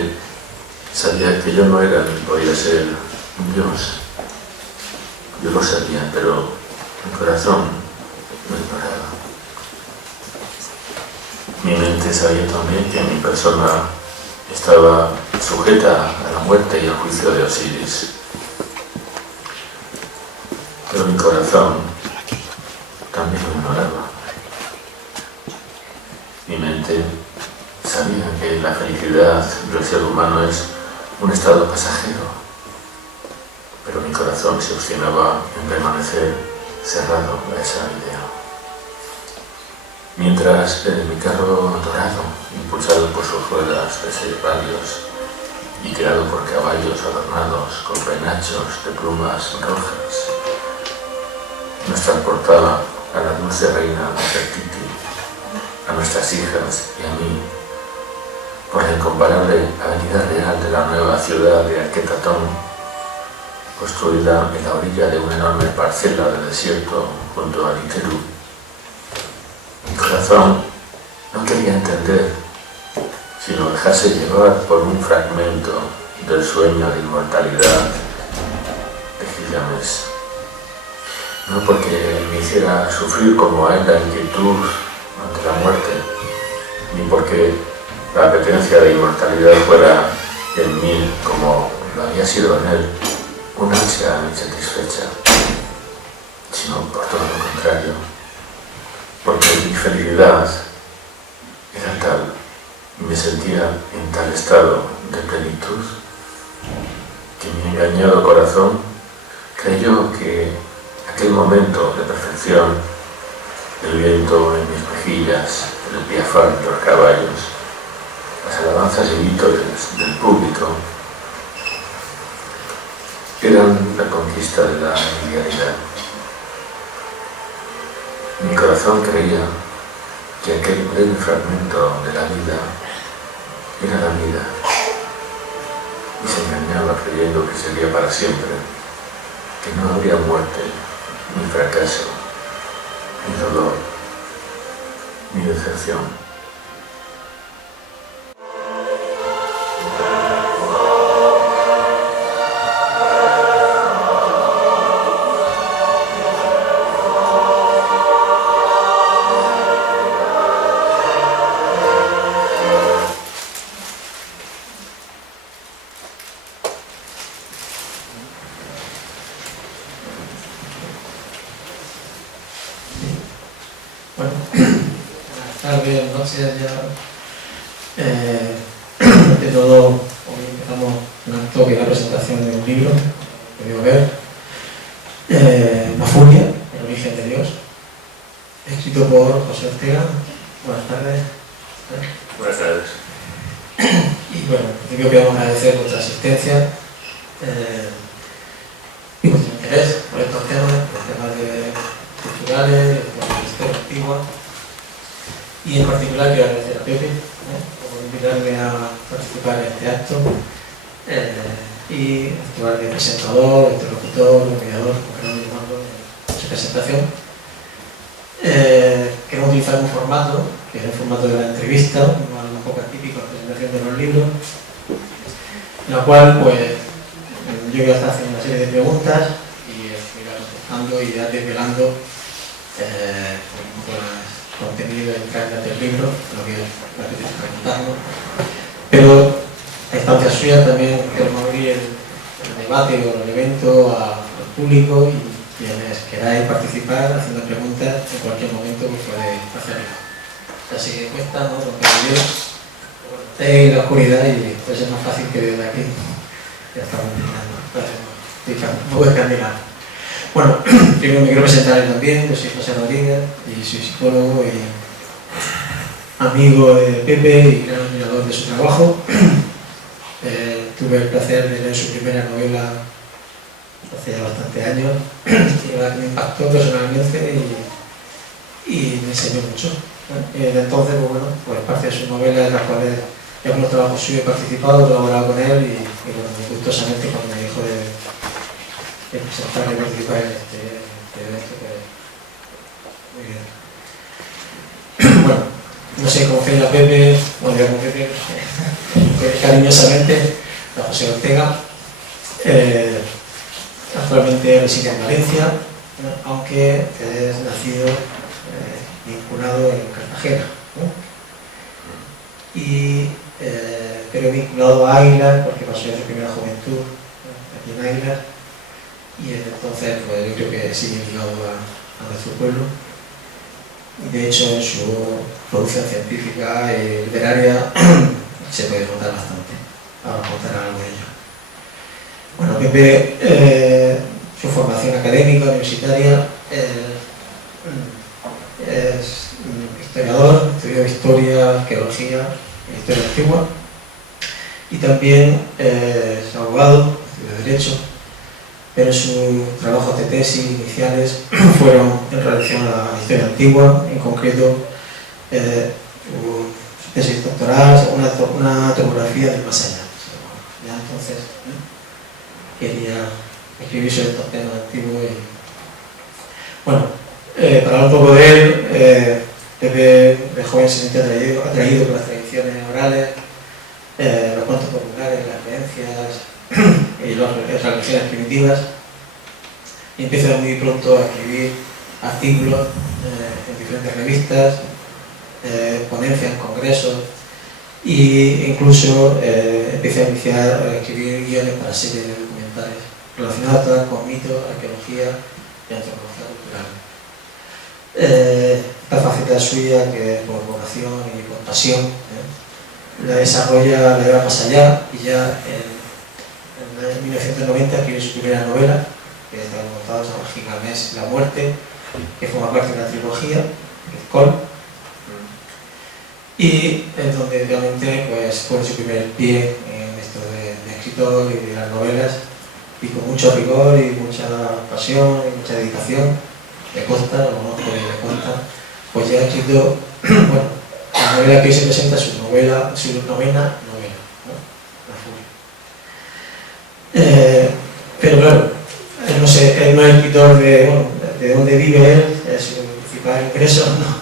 mente sabía que yo no era ni podía ser un Dios. Yo lo sabía, pero mi corazón lo ignoraba. Mi mente sabía también que mi persona estaba sujeta a la muerte y al juicio de Osiris. Pero mi corazón también lo ignoraba. Mi mente sabía que la felicidad del ser humano es un estado pasajero, pero mi corazón se obstinaba en permanecer cerrado a esa idea. Mientras mi carro dorado, impulsado por sus ruedas de 6 radios y tirado por caballos adornados con penachos de plumas rojas, nos transportaba a la dulce reina Nefertiti, a nuestras hijas y a mí, por la incomparable avenida real de la nueva ciudad de Arquetatón, construida en la orilla de una enorme parcela de desierto junto a Literú. Mi corazón no quería entender, sino dejarse llevar por un fragmento del sueño de inmortalidad de Gilgamesh. No porque me hiciera sufrir como a él la inquietud ante la muerte, ni porque la apetencia de inmortalidad fuera en mí, como lo había sido en él, una ansia insatisfecha, sino por todo lo contrario, porque mi felicidad era tal y me sentía en tal estado de plenitud que mi engañado corazón creyó que aquel momento de perfección, el viento en mis mejillas, el piafar de los caballos, las alabanzas y vítores del público, eran la conquista de la idealidad. Mi corazón creía que aquel breve fragmento de la vida era la vida y se engañaba creyendo que sería para siempre, que no habría muerte, ni fracaso, ni dolor, ni decepción. Buenas noches ya. De todo, hoy empezamos un acto que es la presentación de un libro que debo ver, La Furia, el origen de Dios, escrito por José Ortega. Buenas tardes. Buenas tardes. Y bueno, en principio queremos agradecer vuestra asistencia y vuestro interés por estos temas culturales, por la historia antigua. Y en particular quiero agradecer a Pepe por invitarme a participar en este acto y actuar de presentador, interlocutor, mediador, como queramos llamarlo, en su presentación. Queremos utilizar un formato, que es el formato de la entrevista, un poco atípico en la presentación de los libros, en la cual pues yo voy a estar haciendo una serie de preguntas y iré contestando y ya desvelando contenido entrañas del libro, lo que apetece preguntarnos. Pero a instancia suya también queremos abrir el debate o el evento al público y quienes queráis participar haciendo preguntas en cualquier momento pues podéis hacerlo. Así que cuesta, ¿no? Porque estáis en la oscuridad y pues es más fácil que desde aquí. Ya estamos terminando. Un poco escandinavo. Bueno, primero me quiero presentar también. Yo soy José Rodríguez y soy psicólogo y amigo de Pepe y gran admirador de su trabajo. Tuve el placer de leer su primera novela hace ya bastantes años y me impactó personalmente y me enseñó mucho. Desde entonces, pues bueno, pues parte de sus novelas en las cuales ya con los trabajos suyos he participado, he colaborado con él y bueno, muy gustosamente cuando me dijo de presentar y participar en este evento, que muy bien. Bueno, no sé cómo fue la Pepe, bueno, digamos Pepe, cariñosamente a José Ortega. Actualmente reside en Valencia, aunque es nacido vinculado en Cartagena, ¿no? Pero vinculado a Águilar porque pasó su primera juventud aquí en Águilar, y entonces pues, yo creo que sigue ligado a nuestro pueblo, y de hecho en su producción científica y literaria se puede notar bastante. Ahora contará algo de ello. Bueno, Pepe, su formación académica, universitaria, es historiador, estudió historia, arqueología e historia antigua, y también es abogado, estudió derecho, pero sus trabajos de tesis iniciales fueron en relación a la historia antigua, en concreto su tesis doctoral, una topografía del más allá. Ya entonces quería escribir sobre estos temas antiguos. Bueno, para hablar un poco de él, Pepe de joven se sintió atraído por las tradiciones orales, los cuentos populares, las creencias y las religiones primitivas, y empieza muy pronto a escribir artículos en diferentes revistas, ponencias en congresos, e incluso empieza a escribir guiones para series de documentales relacionadas todas con mitos, arqueología y antropología cultural. Esta faceta suya, que por vocación y por pasión, la desarrolla, la lleva más allá, y ya en 1990 escribe su primera novela, que está montada, se llama Gilgamesh, la muerte, que forma parte de una trilogía, que es Col, y es donde realmente pues, pone su primer pie en esto de escritor y de las novelas, y con mucho rigor y mucha pasión y mucha dedicación. Le consta, lo conozco y le consta, pues ya ha escrito, bueno, la novela que hoy se presenta es su novena novela, ¿no? La Furia. Pero claro, él no es escritor de dónde vive él, su principal ingreso, no,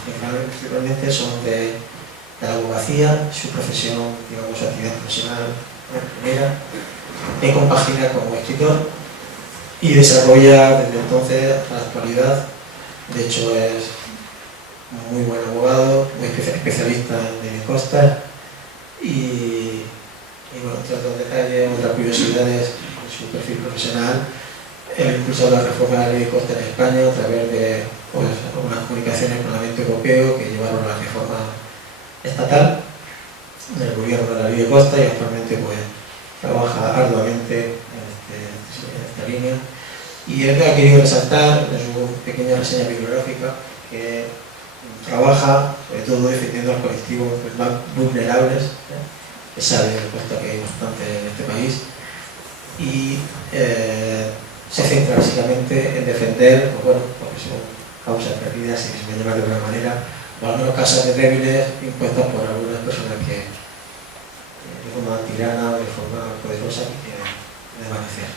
principalmente son de la abogacía, su profesión, digamos, su actividad profesional primera, que compagina como escritor y desarrolla desde entonces hasta la actualidad. De hecho es muy buen abogado, muy especialista en costas, y bueno, entre otros detalles, otras curiosidades de su perfil profesional, él impulsó la reforma de la ley de costas en España a través de pues, algunas comunicaciones en el Parlamento Europeo que llevaron a la reforma estatal del gobierno de la ley de costa, y actualmente pues trabaja arduamente en esta línea. Y él ha querido resaltar en su pequeña reseña bibliográfica que trabaja sobre todo defendiendo a los colectivos pues, más vulnerables, que sabe el costo que hay bastante en este país, y se centra básicamente en defender, pues, bueno, porque son causas perdidas, si se me llama de alguna manera, o al menos causas débiles impuestas por algunas personas que de forma tirana o de forma poderosa que quieren desvanecer.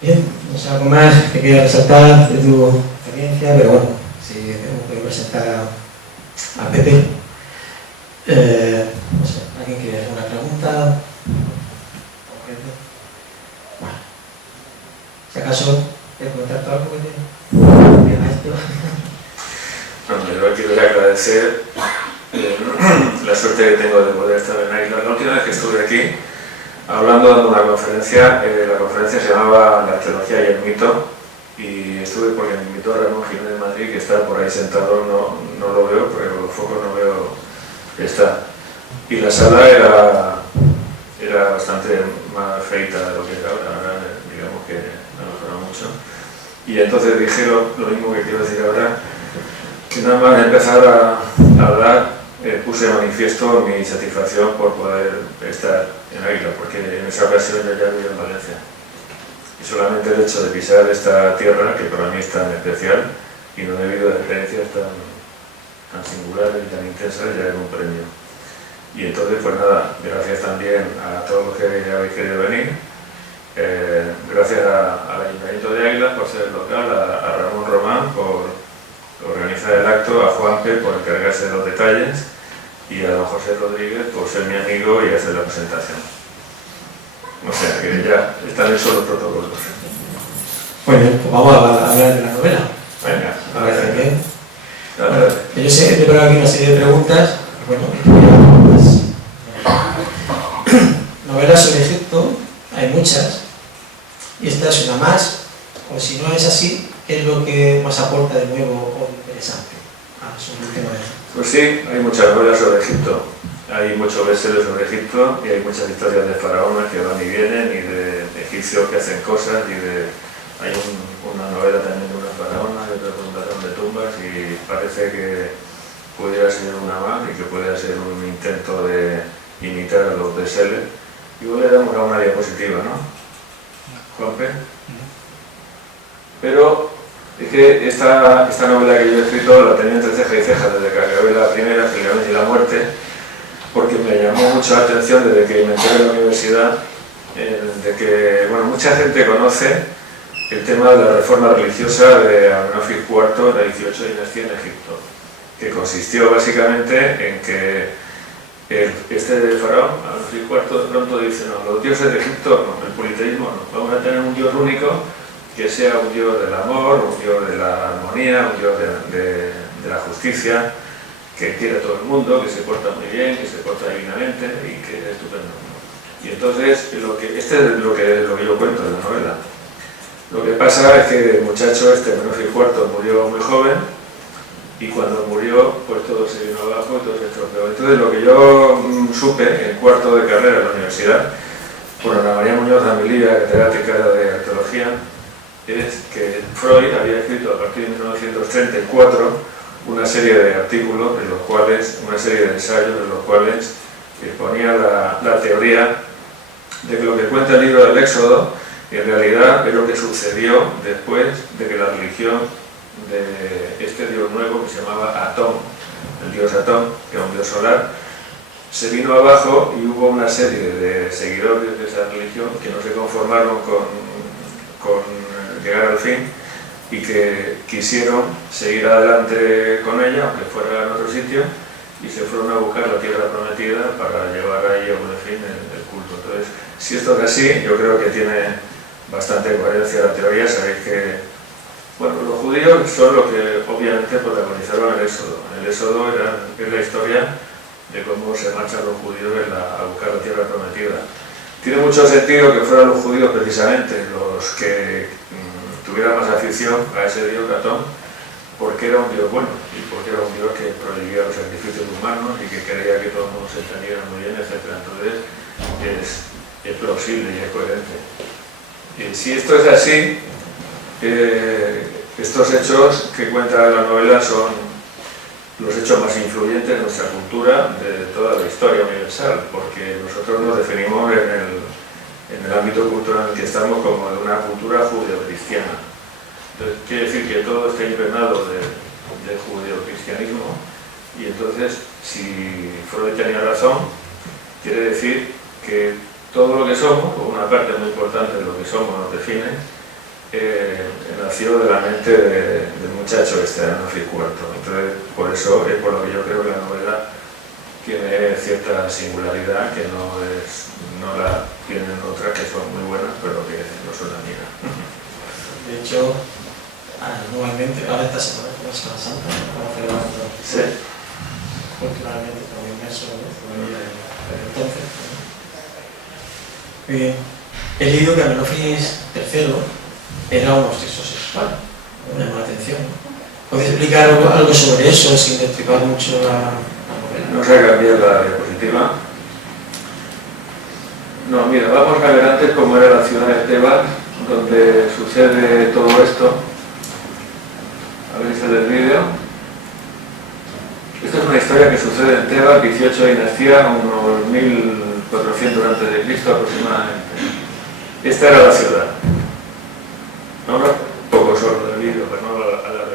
Bien, no sé algo más que quieras resaltar de tu experiencia, pero bueno, si tengo que presentar a Pepe. No sé, ¿alguien quiere hacer una pregunta? Bueno, si acaso, ¿quieres comentar algo que te esto? Bueno, yo quiero agradecer la suerte que tengo de poder estar en Águilar. La última vez que estuve aquí, hablando de una conferencia, la conferencia se llamaba La arqueología y el mito, y estuve porque me invitó Ramón Jiménez de Madrid, que está por ahí sentado, no lo veo, porque con los focos no veo que está. Y la sala era bastante más feita de lo que era ahora, digamos que no mejorado mucho. Y entonces dije lo mismo que quiero decir ahora, que nada más empezar a hablar, puse de manifiesto mi satisfacción por poder estar en Águilar, porque en esa ocasión yo ya vivía en Valencia. Y solamente el hecho de pisar esta tierra, que para mí es tan especial, y no he vivido experiencias tan singulares y tan intensas, ya era un premio. Y entonces, pues nada, gracias también a todos los que habéis querido venir, gracias al Ayuntamiento de Águilar por ser local, a Ramón Román por organizar el acto, a Juanpe por encargarse de los detalles, y a don José Rodríguez por ser mi amigo y hacer la presentación. O sea que ya están hechos los protocolos. Muy bien, pues vamos a hablar de la novela. Venga, ¿Me parece bien? Bueno, Yo sé, he preparado aquí una serie de preguntas. Bueno, novelas sobre Egipto, hay muchas, y esta es una más, o si no es así, ¿qué es lo que más aporta de nuevo o interesante sobre el tema de Egipto? pues sí, hay muchas novelas sobre Egipto, hay muchos bestsellers sobre Egipto y hay muchas historias de faraones que van y vienen y de egipcios que hacen cosas hay una novela también de una faraona y otra fundación de tumbas y parece que pudiera ser una más y que pudiera ser un intento de imitar a los bestsellers. Y luego le damos a una diapositiva, ¿no? Juanpe. Pero es que esta novela que yo he escrito la tenía entre ceja y ceja desde que acabé la primera, Gilgamesh y la muerte, porque me llamó mucho la atención desde que me enteré en la universidad, de que, bueno, mucha gente conoce el tema de la reforma religiosa de Amenofis IV, la 18 dinastía en Egipto, que consistió básicamente en que este faraón, Amenofis IV, de pronto dice, no, los dioses de Egipto no, el politeísmo no, vamos a tener un dios único que sea un dios del amor, un dios de la armonía, un dios de la justicia, que quiere a todo el mundo, que se porta muy bien, que se porta divinamente y que es estupendo. Y entonces, este es lo que yo cuento en la novela. Lo que pasa es que el muchacho Amenofis IV murió muy joven y cuando murió, pues todo se vino abajo y todo se estropeó. Entonces lo que yo supe en cuarto de carrera en la universidad, por Ana María Muñoz de Amilía, catedrática de arqueología, es que Freud había escrito a partir de 1934 una serie de artículos, una serie de ensayos en los cuales exponía la teoría de que lo que cuenta el libro del Éxodo en realidad es lo que sucedió después de que la religión de este dios nuevo que se llamaba Atón, el dios Atón, que era un dios solar, se vino abajo y hubo una serie de seguidores de esa religión que no se conformaron con llegar al fin y que quisieron seguir adelante con ella, aunque fuera en otro sitio, y se fueron a buscar la tierra prometida para llevar ahí a buen fin el culto. Entonces, si esto es así, yo creo que tiene bastante coherencia la teoría. Sabéis que, bueno, los judíos son los que obviamente protagonizaron el Éxodo. El Éxodo es la historia de cómo se marchan los judíos a buscar la tierra prometida. Tiene mucho sentido que fueran los judíos precisamente los que tuvieran más afición a ese dios Atón, porque era un dios bueno y porque era un dios que prohibía los sacrificios humanos y que quería que todo el mundo se entendiera muy bien, etc. Entonces es plausible y es coherente. Si esto es así, estos hechos que cuenta la novela son los hechos más influyentes de nuestra cultura, de toda la historia universal, porque nosotros nos definimos en el ámbito cultural en el que estamos como de una cultura judeo-cristiana. Entonces, quiere decir que todo está impregnado del judeo-cristianismo, y entonces, si Freud tenía razón, quiere decir que todo lo que somos, o una parte muy importante de lo que somos, nos define, nació de la mente del muchacho Amenofis IV. Entonces, por eso es por lo que yo creo que la novela tiene cierta singularidad que no la tienen otras que son muy buenas, pero que no son la mía. De hecho, anualmente, ahora esta semana, como es Semana Santa, estamos celebrando culturalmente como inmerso, desde entonces. Muy bien. He leído que Amenofis III era un homosexual, me llama la atención. ¿Puedes explicar algo sobre eso sin destripar mucho la novela? No sé cambiar la diapositiva. No, mira, vamos a ver antes cómo era la ciudad de Tebas, donde sucede todo esto. A ver si se ve el vídeo. Esta es una historia que sucede en Tebas, 18 dinastía, unos 1400 a.C. aproximadamente. Esta era la ciudad. Vamos un poco solo del vídeo para no alargarlo.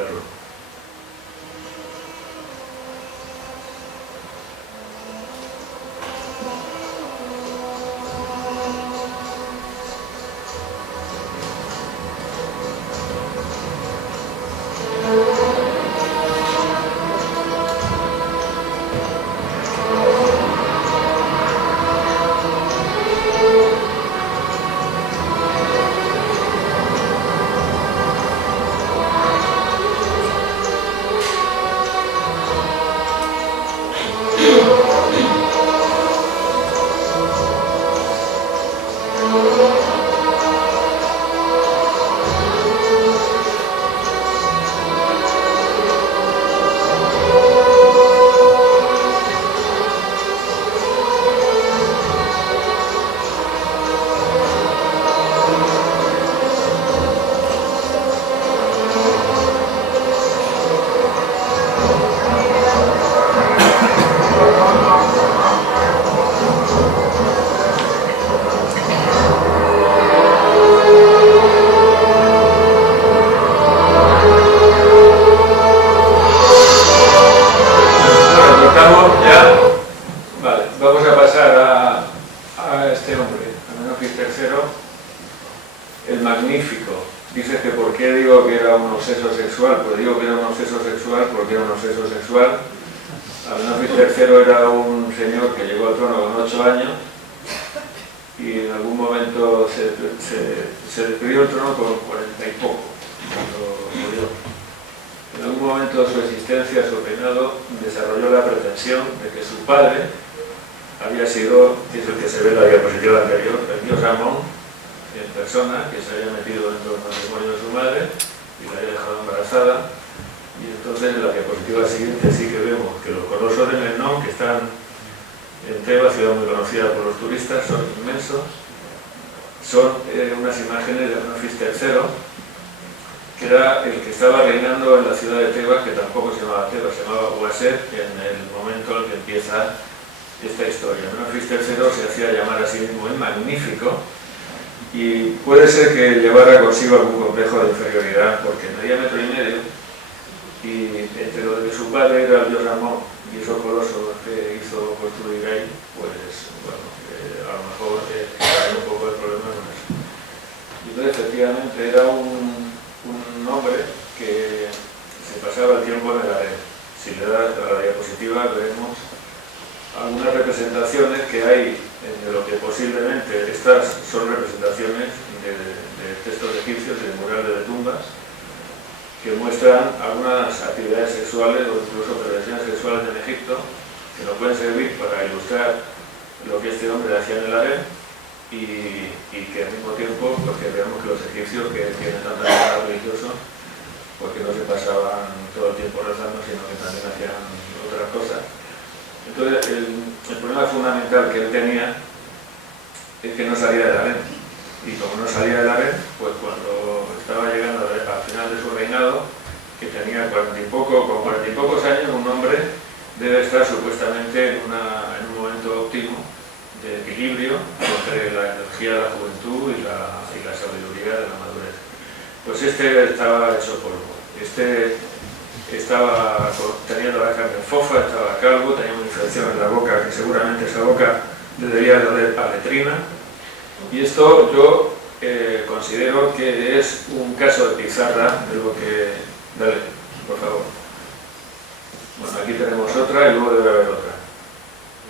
era este hombre, Amenofis III, el Magnífico. Dices que por qué digo que era un obseso sexual. Pues digo que era un obseso sexual porque era un obseso sexual. Amenofis III era un señor que llegó al trono con 8 años y en algún momento se despidió el trono con 40 y poco, cuando murió. En algún momento de su existencia, su reinado, desarrolló la pretensión de que su padre había sido, que es el que se ve en la diapositiva anterior, el dios Amón, en persona, que se había metido dentro del matrimonio de su madre y la había dejado embarazada. Y entonces en la diapositiva siguiente sí que vemos que los colosos de Memnón, que están en Tebas, ciudad muy conocida por los turistas, son inmensos. Son unas imágenes de Amenofis III, que era el que estaba reinando en la ciudad de Tebas, que tampoco se llamaba Tebas, se llamaba Uaset, en el momento en el que empieza esta historia. Amenofis III se hacía llamar a sí mismo el Magnífico, y puede ser que llevara consigo algún complejo de inferioridad, porque medía 1,5 metros, y entre lo de que su padre era el dios Amón y esos colosos que hizo construir ahí, pues bueno, a lo mejor hay un poco de problema con eso. Y entonces efectivamente era un hombre que se pasaba el tiempo en el harén. Si le das a la diapositiva veremos algunas representaciones que hay de lo que posiblemente estas son representaciones de textos egipcios, de murales de tumbas, que muestran algunas actividades sexuales o incluso perversiones sexuales en Egipto, que nos pueden servir para ilustrar lo que este hombre hacía en el harén y que al mismo tiempo pues que veamos que los egipcios, que tienen tanta vida religiosa, pues que no se pasaban todo el tiempo rezando, sino que también hacían otras cosas. Entonces el problema fundamental que él tenía es que no salía del harén. Y como no salía del harén, pues cuando estaba llegando al final de su reinado, que tenía 40 y pocos años, un hombre debe estar supuestamente en un momento óptimo de equilibrio entre la energía de la juventud y la sabiduría de la madurez. Pues este estaba hecho polvo. Este estaba teniendo la carne fofa, estaba calvo, tenía una infección en la boca, que seguramente esa boca le debía de oler a letrina. Y esto yo considero que es un caso de pizarra de lo que... Dale, por favor. Bueno, aquí tenemos otra y luego debe haber otra.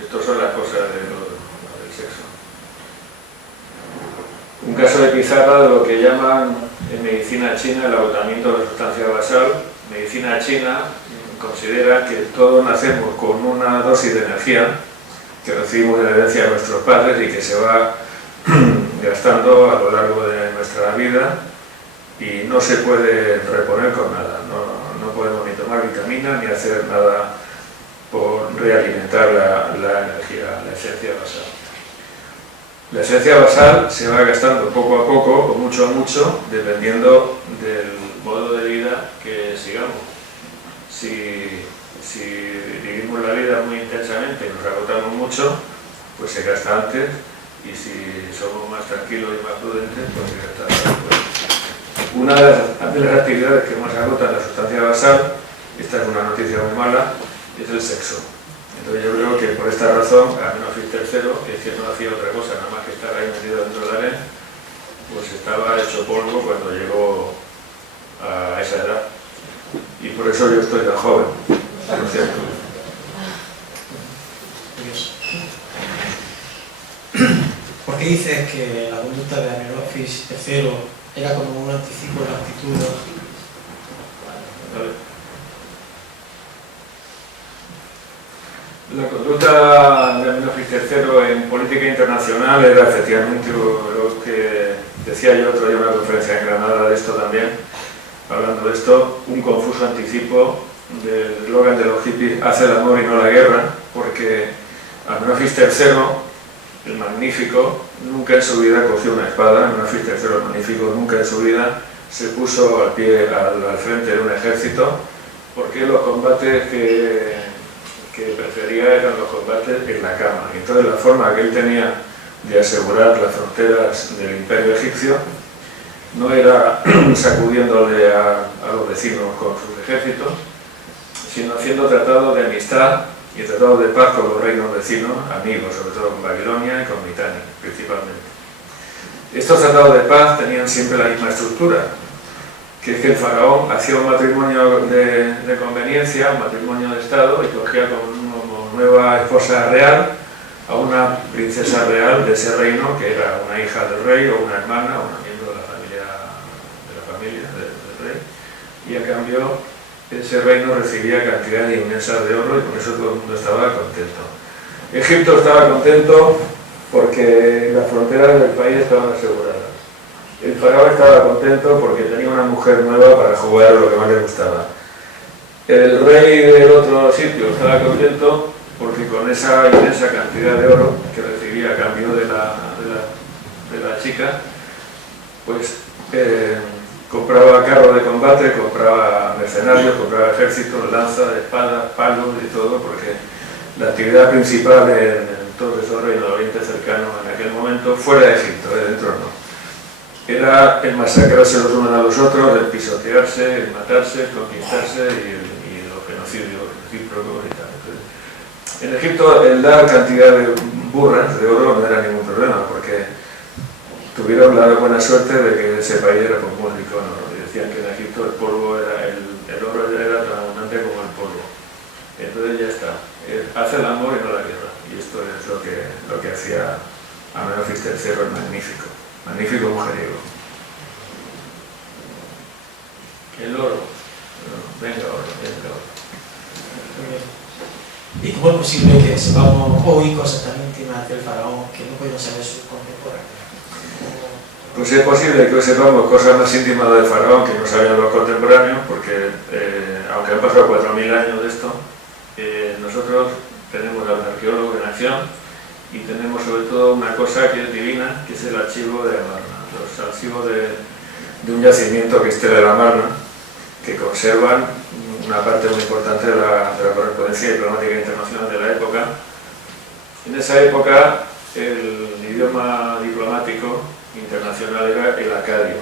Estas son las cosas del sexo. Un caso de pizarra de lo que llaman en medicina china el agotamiento de la sustancia basal. Medicina china considera que todos nacemos con una dosis de energía que recibimos de herencia de nuestros padres y que se va gastando a lo largo de nuestra vida y no se puede reponer con nada. No podemos ni tomar vitaminas ni hacer nada por realimentar la energía, la esencia basal. La esencia basal se va gastando poco a poco, o mucho a mucho, dependiendo del modo de vida que sigamos. Si vivimos la vida muy intensamente y nos agotamos mucho, pues se gasta antes, y si somos más tranquilos y más prudentes, pues se gasta después. Una de las actividades que más agotan la sustancia basal, esta es una noticia muy mala, es el sexo. Entonces yo creo que por esta razón, Amenofis III, que es que no hacía otra cosa, nada más que estar ahí metido dentro del harén, pues estaba hecho polvo cuando llegó a esa edad. Y por eso yo estoy tan joven, ¿no es cierto? ¿Por qué dices que la conducta de Amenofis III era como un anticipo de la actitud? La conducta de Amenofis III en política internacional era efectivamente lo que decía yo otro día en una conferencia en Granada de esto también, hablando de esto, un confuso anticipo del eslogan de los hippies: hace el amor y no la guerra, porque Amenofis III, el Magnífico, nunca en su vida cogió una espada. Amenofis III, el Magnífico, nunca en su vida se puso al frente de un ejército, porque los combates que prefería eran los combates en la cama. Y entonces la forma que él tenía de asegurar las fronteras del imperio egipcio no era sacudiéndole a los vecinos con sus ejércitos, sino haciendo tratados de amistad y tratados de paz con los reinos vecinos, amigos, sobre todo con Babilonia y con Mitanni, principalmente. Estos tratados de paz tenían siempre la misma estructura, que es que el faraón hacía un matrimonio de conveniencia, un matrimonio de Estado, y cogía como nueva esposa real a una princesa real de ese reino, que era una hija del rey o una hermana o una miembro de la familia del rey, y a cambio ese reino recibía cantidades inmensas de oro y por eso todo el mundo estaba contento. Egipto estaba contento porque las fronteras del país estaban aseguradas. El faraón estaba contento porque tenía una mujer nueva para jugar lo que más le gustaba. El rey del otro sitio estaba contento porque con esa inmensa cantidad de oro que recibía a cambio de la chica, pues compraba carros de combate, compraba mercenarios, compraba ejércitos, lanzas, espadas, palos y todo, porque la actividad principal en todo eso reino del Oriente cercano en aquel momento, fuera de Egipto, dentro no, era el masacrarse los unos a los otros, el pisotearse, el matarse, el conquistarse y los genocidios recíprocos y tal. En Egipto el dar cantidad de burras de oro no era ningún problema, porque tuvieron la buena suerte de que ese país era muy rico en oro. Y decían que en Egipto el polvo era, el oro era tan abundante como el polvo. Entonces ya está, hace el amor y no la guerra. Y esto es lo que hacía Amenofis III el magnífico, magnífico mujeriego. El oro, venga oro, venga oro. ¿Y cómo es posible que sepamos hoy cosas tan íntimas del faraón que no podemos saber sus contemporáneos? Pues es posible que hoy sepamos cosas más íntimas del faraón que no sabían los contemporáneos, porque aunque han pasado 4.000 años de esto, nosotros tenemos a un arqueólogo en acción y tenemos sobre todo una cosa que es divina, que es el archivo de Amarna, los archivos de un yacimiento que es Tela de la Amarna, que conservan una parte muy importante de la correspondencia diplomática internacional de la época. En esa época el idioma diplomático internacional era el acadio,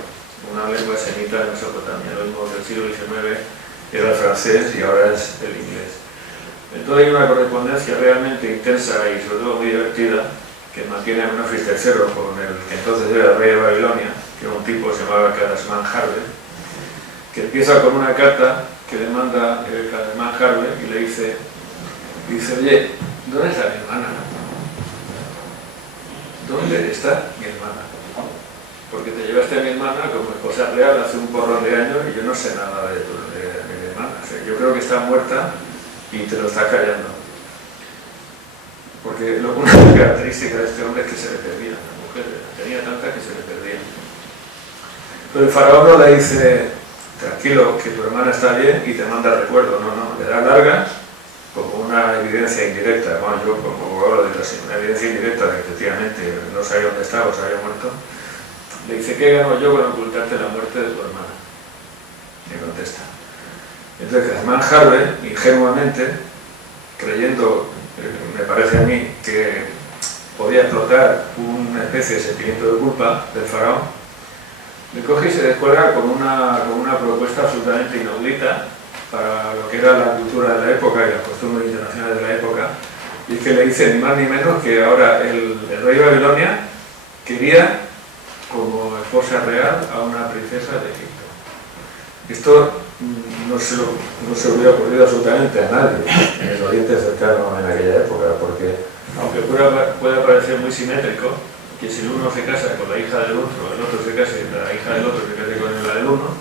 una lengua semita de Mesopotamia, lo mismo que el siglo XIX era el francés y ahora es el inglés. Entonces hay una correspondencia realmente intensa y sobre todo muy divertida que mantiene Amenofis III con el que entonces era el rey de Babilonia, que era un tipo que se llamaba Kadasman Harbe, que empieza con una carta que le manda Kadasman Harbe y le dice, oye, ¿dónde está mi hermana? ¿Dónde está mi hermana? Porque te llevaste a mi hermana como esposa real hace un porrón de años y yo no sé nada de mi hermana. O sea, yo creo que está muerta y te lo está callando. Porque una característica de este hombre es que se le perdía. La mujer tenía tanta que se le perdía. Pero el faraón no le dice, tranquilo, que tu hermana está bien y te manda recuerdo. No, le da largas como una evidencia indirecta. Bueno, yo como hablo de una evidencia indirecta de que efectivamente no sabía dónde estaba o se había muerto. Le dice, ¿qué gano yo con ocultarte la muerte de tu hermana? Le contesta. Entonces Kadasman Harbe, ingenuamente, creyendo, me parece a mí, que podía explotar una especie de sentimiento de culpa del faraón, le coge y se descuelga con una propuesta absolutamente inaudita para lo que era la cultura de la época y las costumbres internacionales de la época, y es que le dice ni más ni menos que ahora el rey de Babilonia quería como esposa real a una princesa de Egipto. Esto no se hubiera ocurrido absolutamente a nadie en el Oriente cercano en aquella época, porque aunque pueda parecer muy simétrico, que si el uno se casa con la hija del otro, el otro se case, la hija del otro se case con la del uno,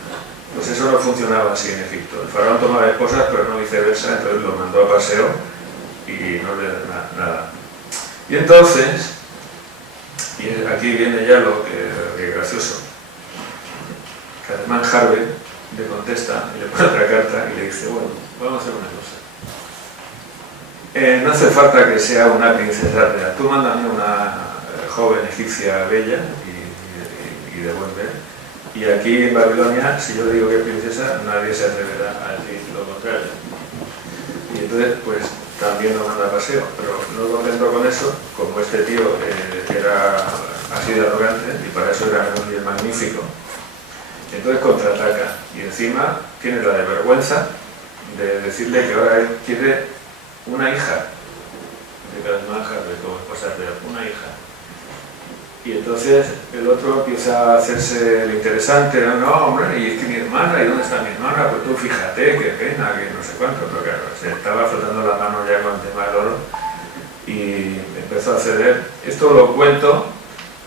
pues eso no funcionaba así en Egipto. El faraón tomaba esposas, pero no viceversa, entonces lo mandó a paseo y no le da nada. Y entonces, y aquí viene ya lo que es gracioso, Kadasman Harbe le contesta y le pone otra carta y le dice, bueno, vamos a hacer una cosa. No hace falta que sea una princesa real, tú mándame una joven egipcia bella y de buen ver, y aquí en Babilonia, si yo digo que es princesa, nadie se atreverá a decir lo contrario. Y entonces, pues, también lo manda a paseo, pero no contento con eso, como este tío era así de arrogante, y para eso era un líder magnífico, entonces contraataca, y encima tiene la de vergüenza de decirle que ahora él quiere una hija, de cada manja, como esposa, pero una hija. Y entonces el otro empieza a hacerse el interesante, no, hombre, y es que mi hermana, ¿y dónde está mi hermana? Pues tú fíjate, qué pena, que no sé cuánto, pero claro, se estaba frotando la mano ya con el tema del oro y empezó a ceder. Esto lo cuento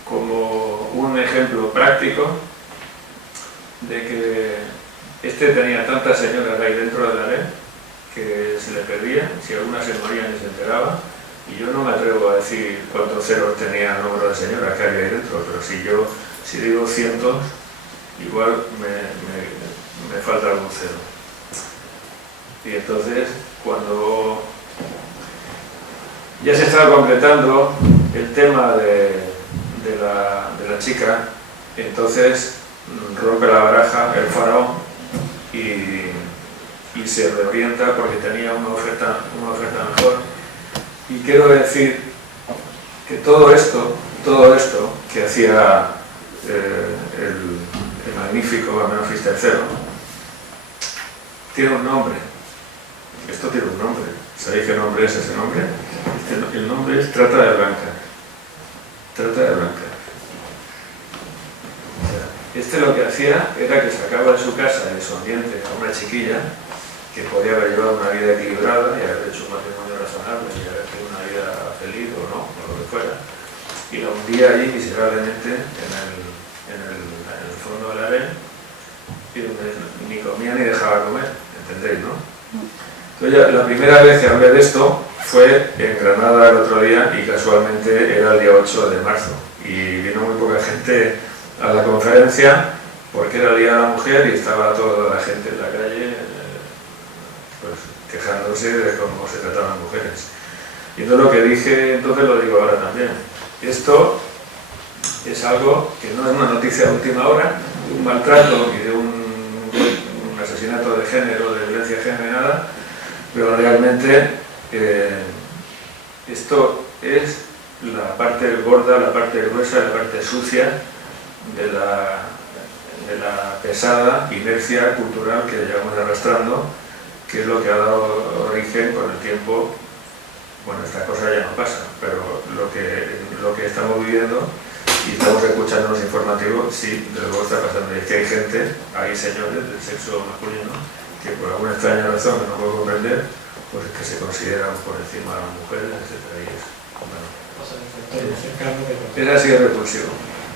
como un ejemplo práctico de que este tenía tantas señoras ahí dentro del harén que se le perdía, si alguna se moría ni se enteraba. Y yo no me atrevo a decir cuántos ceros tenía el número de señoras que había ahí dentro, pero si digo cientos, igual me falta algún cero. Y entonces, cuando ya se estaba completando el tema de la chica, entonces rompe la baraja el faraón y se reorienta porque tenía una oferta mejor. Y quiero decir que todo esto que hacía el magnífico Amenofis III tiene un nombre. Esto tiene un nombre. ¿Sabéis qué nombre es ese nombre? El nombre es Trata de Blancas. Trata de Blancas. O sea, lo que hacía era que sacaba de su casa, de su ambiente, a una chiquilla que podía haber llevado una vida equilibrada y haber hecho un matrimonio razonable y haber tenido una vida feliz o no, o lo que fuera, y la hundía allí miserablemente en el fondo del harén, y donde ni comía ni dejaba comer, ¿entendéis, no? Entonces la primera vez que hablé de esto fue en Granada el otro día y casualmente era el día 8 de marzo y vino muy poca gente a la conferencia porque era el Día de la Mujer y estaba toda la gente en la calle pues quejándose de cómo se trataban las mujeres. Y entonces lo que dije, entonces lo digo ahora también. Esto es algo que no es una noticia de última hora, de un maltrato y de un asesinato de género, de violencia de género, nada, pero realmente esto es la parte gorda, la parte gruesa, la parte sucia de la pesada inercia cultural que llevamos arrastrando, que es lo que ha dado origen con el tiempo. Bueno, esta cosa ya no pasa, pero lo que estamos viviendo y estamos escuchando los informativos, sí, de luego está pasando. Y es que hay señores del sexo masculino que por alguna extraña razón que no puedo comprender, pues es que se consideran por encima de las mujeres, etc. Y es, bueno, es así de repulsivo.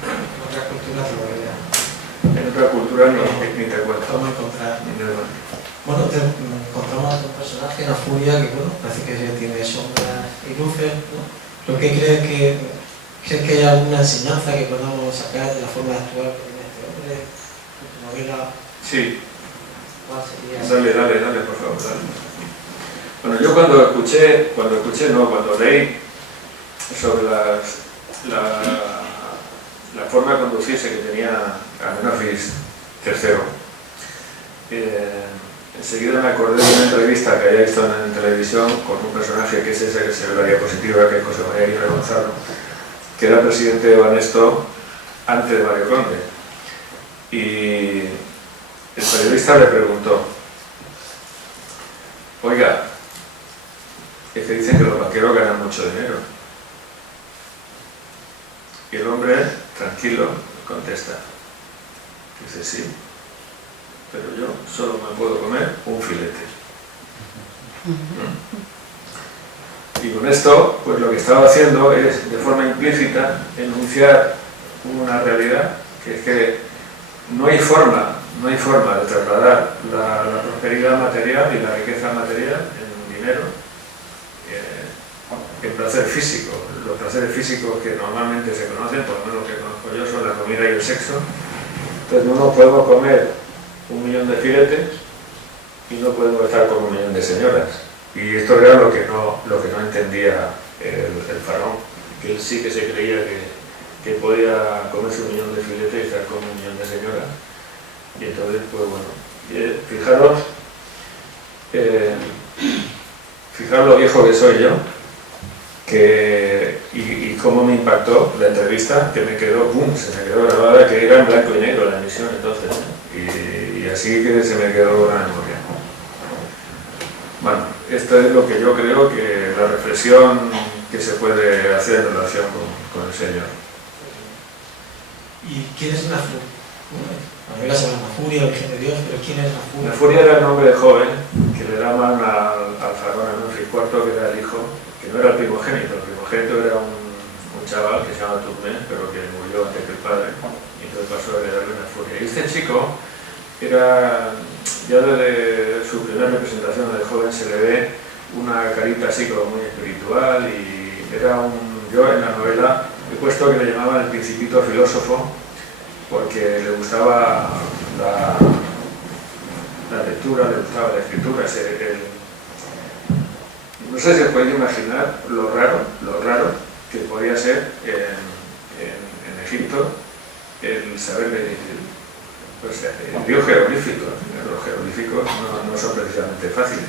En otras culturas lo veía. En otra cultura ni te cuento. Vamos a encontrar. Bueno, encontramos un personaje, una furia, que bueno, parece que tiene sombras y luces, ¿no? ¿Lo que crees que hay alguna enseñanza que podamos sacar de la forma de actuar que tiene este hombre? ¿Tu novela? Sí. ¿Cuál sería? Dale, por favor, dale. Bueno, yo cuando leí sobre la forma de conducirse que tenía Amenofis III, enseguida me acordé de una entrevista que había visto en televisión con un personaje que es ese que se ve en la diapositiva, que es José María Aguirre Gonzalo, que era presidente de Banesto antes de Mario Conde. Y el periodista le preguntó: oiga, es que dicen que los banqueros ganan mucho dinero. Y el hombre, tranquilo, contesta, dice: sí, pero yo solo me puedo comer un filete. Y con esto, pues lo que estaba haciendo es, de forma implícita, enunciar una realidad, que es que no hay forma de trasladar la prosperidad material y la riqueza material en dinero, en placer físico. Los placeres físicos que normalmente se conocen, por lo menos que conozco yo, son la comida y el sexo. Entonces no podemos comer 1 millón de filetes y no podemos estar con 1 millón de señoras. Y esto era lo que no entendía el faraón, que él sí que se creía que podía comerse 1 millón de filetes y estar con 1 millón de señoras. Y entonces, pues bueno, fijaros lo viejo que soy yo, y cómo me impactó la entrevista, que se me quedó grabada, que era en blanco y negro la emisión entonces, ¿no? Y así que se me quedó la memoria. Bueno, esto es lo que yo creo que la reflexión que se puede hacer en relación con el Señor. ¿Y quién es Nafuria? La novela se llama Nafuria, el origen de Dios, pero ¿quién es Nafuria? Nafuria era el nombre joven que le daban al faraón Amenofis IV, que era el hijo, que no era el primogénito era un chaval que se llama Tutmés, pero que murió antes que el padre, y entonces pasó a heredarle Nafuria. Y este chico era, ya desde su primera representación de joven se le ve una carita así como muy espiritual, y era yo en la novela he puesto que le llamaban el principito filósofo, porque le gustaba la lectura, le gustaba la escritura. No sé si os podéis imaginar lo raro que podía ser en Egipto el saber leer. Pues, el dios jeroglífico. Los jeroglíficos no son precisamente fáciles.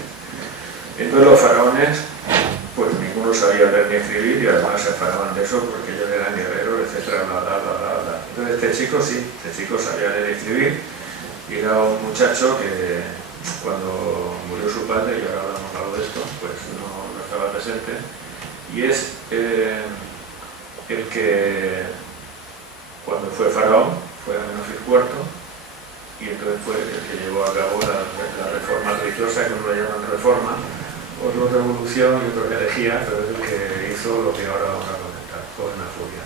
Entonces los faraones, pues ninguno sabía leer ni escribir, y además se afanaban de eso porque ellos eran guerreros, etc. Entonces este chico sí, sabía leer y escribir, y era un muchacho que cuando murió su padre, y ahora hablamos algo de esto, pues no estaba presente, y es el que cuando fue faraón, fue Amenofis IV, y entonces fue el que llevó a cabo la reforma religiosa, que no la llaman reforma, otro revolución y otro herejía, pero es el que hizo lo que ahora vamos a comentar, con Nafuria.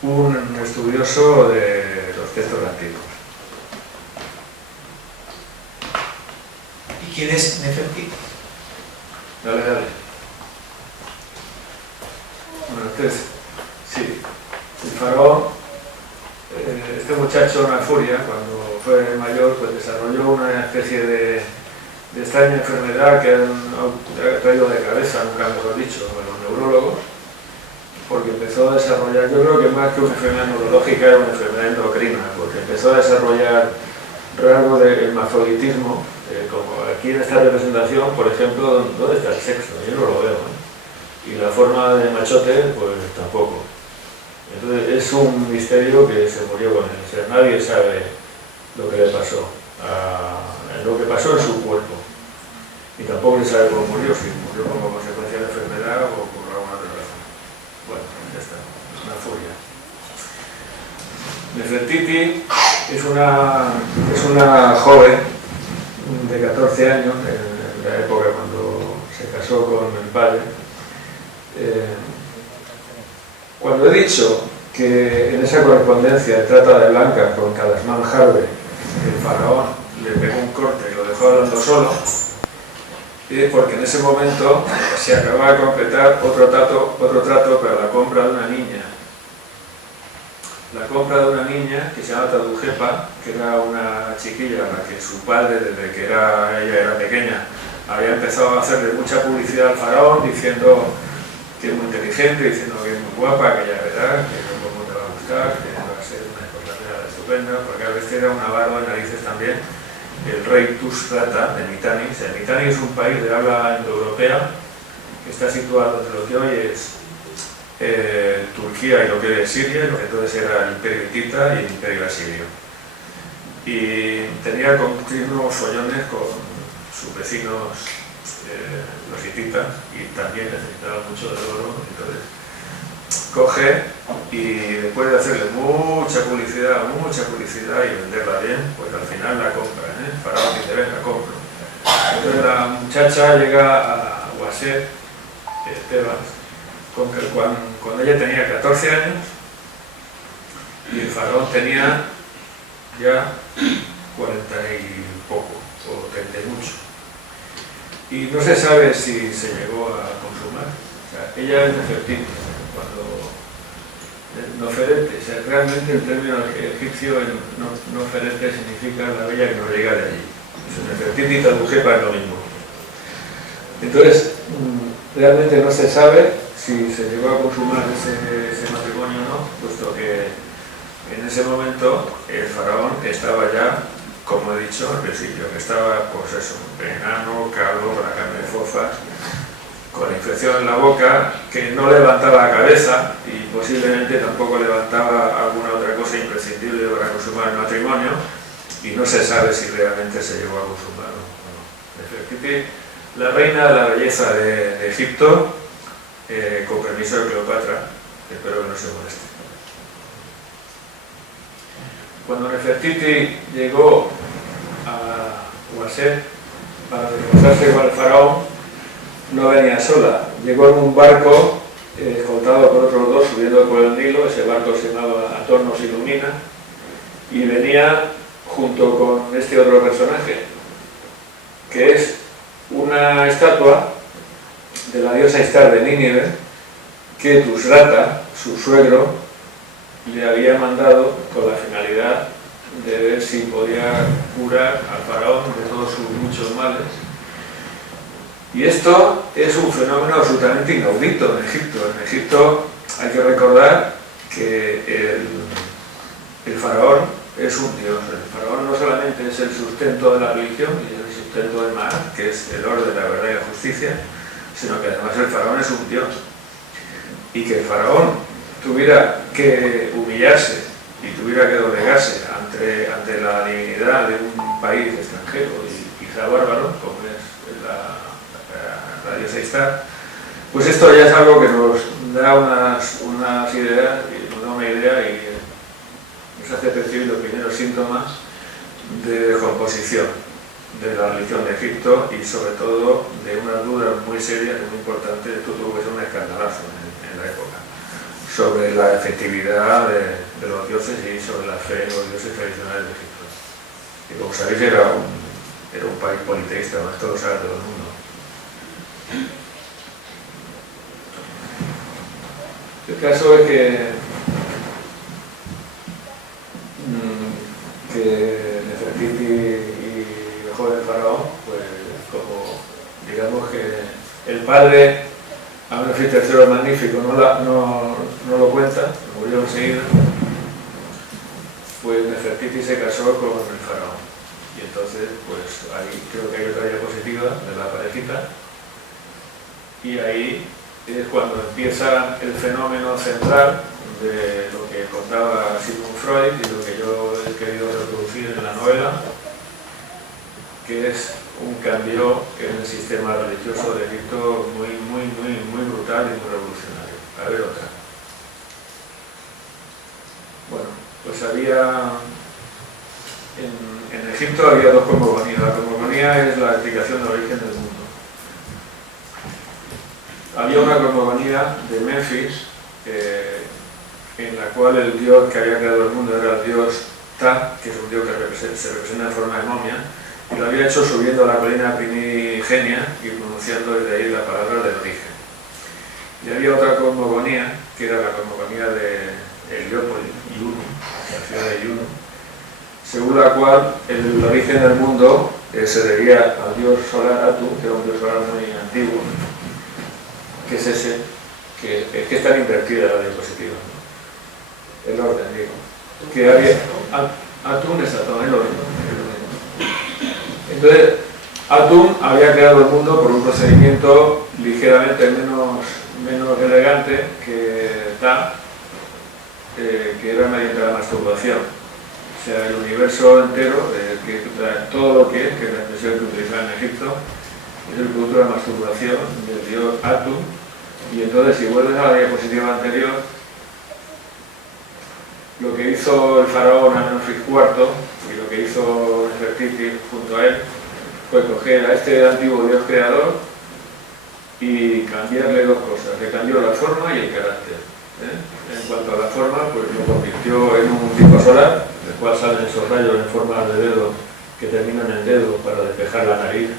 Un estudioso de los textos antiguos. ¿Y quién es Nefertiti? Dale. Bueno, entonces, sí, el faraón, este muchacho Nafuria, cuando fue mayor, pues desarrolló una especie de extraña enfermedad que ha traído de cabeza, nunca mejor dicho, a los neurólogos, porque empezó a desarrollar, yo creo que más que una enfermedad neurológica, era una enfermedad endocrina, porque empezó a desarrollar rasgos del hermafroditismo, como aquí en esta representación, por ejemplo, ¿dónde está el sexo? Yo no lo veo, y la forma de machote, pues tampoco. Entonces es un misterio que se murió con él, o sea, nadie sabe lo que le pasó, lo que pasó en su cuerpo, y tampoco se sabe cómo murió, si murió como consecuencia de la enfermedad o por alguna otra razón. Bueno, ya está, Nafuria. Nefertiti es una joven de 14 años, en la época cuando se casó con el padre. Cuando he dicho que en esa correspondencia de trata de blancas con Kadasman Harbe, el faraón le pegó un corte y lo dejó hablando solo, porque en ese momento se acababa de completar otro trato para la compra de una niña. La compra de una niña que se llama Tadujepa, que era una chiquilla a la que su padre, desde que ella era pequeña, había empezado a hacerle mucha publicidad al faraón, diciendo que es muy inteligente, diciendo que es muy guapa, que ya verás, que cómo te va a gustar, que va a ser una esposa estupenda, porque a veces era una barba de narices también, el rey Tushratta de Mitanni. Mitanni es un país de habla indoeuropea que está situado entre lo que hoy es Turquía y lo que hoy es Siria, lo que entonces era el Imperio Hitita y el Imperio Asirio. Y tenía continuos follones con sus vecinos los hititas, y también necesitaba mucho de oro. Entonces coge y después de hacerle mucha publicidad y venderla bien, pues al final la compra, Faraón dice, ven, la compro. Entonces la muchacha llega a Waset, Tebas, cuando ella tenía 14 años y el faraón tenía ya 40 y poco, o 30 y mucho. Y no se sabe si se llegó a consumar. O sea, ella es Nefertiti, cuando Noferete, o sea, realmente el término egipcio Noferete significa la bella que nos llega de allí. Nefertiti y Tadujepa es lo mismo. Entonces, realmente no se sabe si se llegó a consumar ese matrimonio o no, puesto que en ese momento el faraón estaba ya, como he dicho al principio, que estaba, pues eso, enano, calvo, con la carne fofa, con la infección en la boca, que no levantaba la cabeza y posiblemente tampoco levantaba alguna otra cosa imprescindible para consumar el matrimonio, y no se sabe si realmente se llegó a consumar o no. Nefertiti, la reina de la belleza de Egipto, con permiso de Cleopatra, espero que no se moleste. Cuando Nefertiti llegó a Uaset para encontrarse con el faraón, no venía sola, llegó en un barco escoltado por otros dos subiendo por el Nilo. Ese barco se llamaba Atón nos ilumina, y venía junto con este otro personaje, que es una estatua de la diosa Istar de Nínive, que Tusrata, su suegro, le había mandado con la finalidad de ver si podía curar al faraón de todos sus muchos males. Y esto es un fenómeno absolutamente inaudito en Egipto. En Egipto hay que recordar que el faraón es un dios. El faraón no solamente es el sustento de la religión y el sustento del Maat, que es el orden, la verdad y la justicia, sino que además el faraón es un dios. Y que el faraón tuviera que humillarse y tuviera que doblegarse ante la divinidad de un país extranjero y quizá bárbaro, como es la diosa Istar, pues esto ya es algo que nos da unas ideas, nos da una idea y nos hace percibir los primeros síntomas de descomposición de la religión de Egipto y sobre todo de unas dudas muy serias y muy importantes. Esto tuvo que ser un escandalazo en la época, sobre la efectividad de los dioses y sobre la fe en los dioses tradicionales de Egipto. Y como sabéis era un país politeísta, ¿no? Esto lo sabe todo el mundo. El caso es que Nefertiti y el joven faraón, pues como digamos que el padre Amenofis III el Magnífico no lo cuenta, murió enseguida, pues Nefertiti se casó con el faraón. Y entonces, pues ahí creo que hay otra diapositiva de la parejita, y ahí es cuando empieza el fenómeno central de lo que contaba Sigmund Freud y lo que yo he querido reproducir en la novela, que es un cambio en el sistema religioso de Egipto muy brutal y muy revolucionario. A ver otra. Bueno, pues en Egipto había dos cosmogonías. La cosmogonía es la explicación del origen del mundo. Había una cosmogonía de Memphis en la cual el dios que había creado el mundo era el dios Ta, que es un dios que se representa en forma de momia, y lo había hecho subiendo a la colina primigenia y pronunciando desde ahí la palabra del origen. Y había otra cosmogonía, que era la cosmogonía de Heliópolis, Yunu, la ciudad de Yunu, según la cual el origen del mundo se debía al dios solar Atu, que era un dios solar muy antiguo, que es ese, que es que está invertida la diapositiva, ¿no? El orden, digo. Que había Atún es Atón, es lo mismo. Entonces, Atún había creado el mundo por un procedimiento ligeramente menos elegante que Ta, que era mediante la masturbación. O sea, el universo entero, todo lo que es la expresión que utilizaban en Egipto, es el producto de la masturbación del dios Atún. Y entonces, si vuelves a la diapositiva anterior, lo que hizo el faraón Amenofis IV y lo que hizo Nefertiti junto a él fue coger a este antiguo dios creador y cambiarle dos cosas. Le cambió la forma y el carácter. En cuanto a la forma, pues lo convirtió en un tipo solar, del cual salen esos rayos en forma de dedo que terminan en dedo para despejar la nariz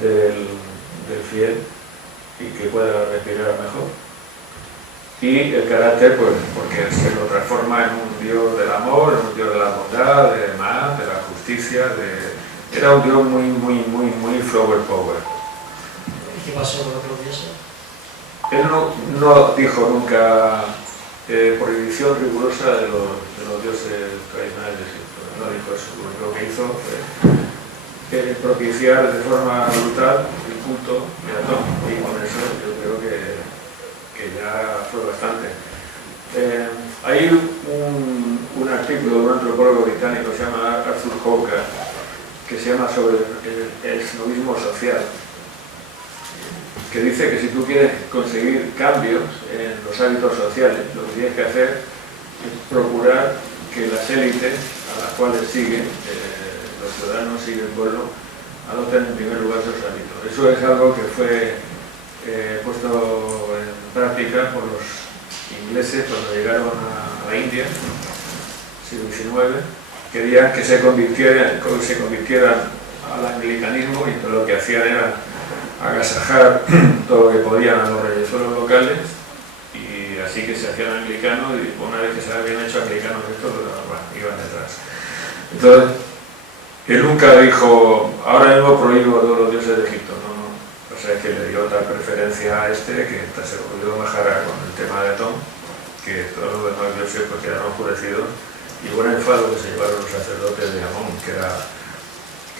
del fiel y que pueda respirar mejor. Y el carácter, pues porque se lo transforma en un dios del amor, en un dios de la bondad, de Maat, de la justicia, era un dios muy flower power. ¿Y qué pasó con otros dioses? Él no dijo nunca prohibición rigurosa de los dioses tradicionales de Egipto, no dijo eso. Lo único que hizo fue propiciar de forma brutal el culto de Atón, y con eso yo creo que ya fue bastante. Hay un artículo de un antropólogo británico que se llama Arthur Hawker, que se llama sobre el snobismo social, que dice que si tú quieres conseguir cambios en los hábitos sociales, lo que tienes que hacer es procurar que las élites a las cuales siguen los ciudadanos, sigue el pueblo, adopten en primer lugar esos hábitos. Eso es algo que fue puesto en práctica por los ingleses cuando llegaron a la India, siglo XIX. Querían que se convirtieran al anglicanismo, y lo que hacían era agasajar todo lo que podían a los religiosos locales, y así que se hacían anglicanos, y una vez que se habían hecho anglicanos estos, bueno, iban detrás. Entonces, él nunca dijo, ahora mismo prohíbo a todos los dioses de Egipto, no. O sea, que le dio tal preferencia a que hasta se olvidó Mahara con el tema de Atón, que todos los demás dioses pues quedaron oscurecidos, y buen enfado que se llevaron los sacerdotes de Amón, que era,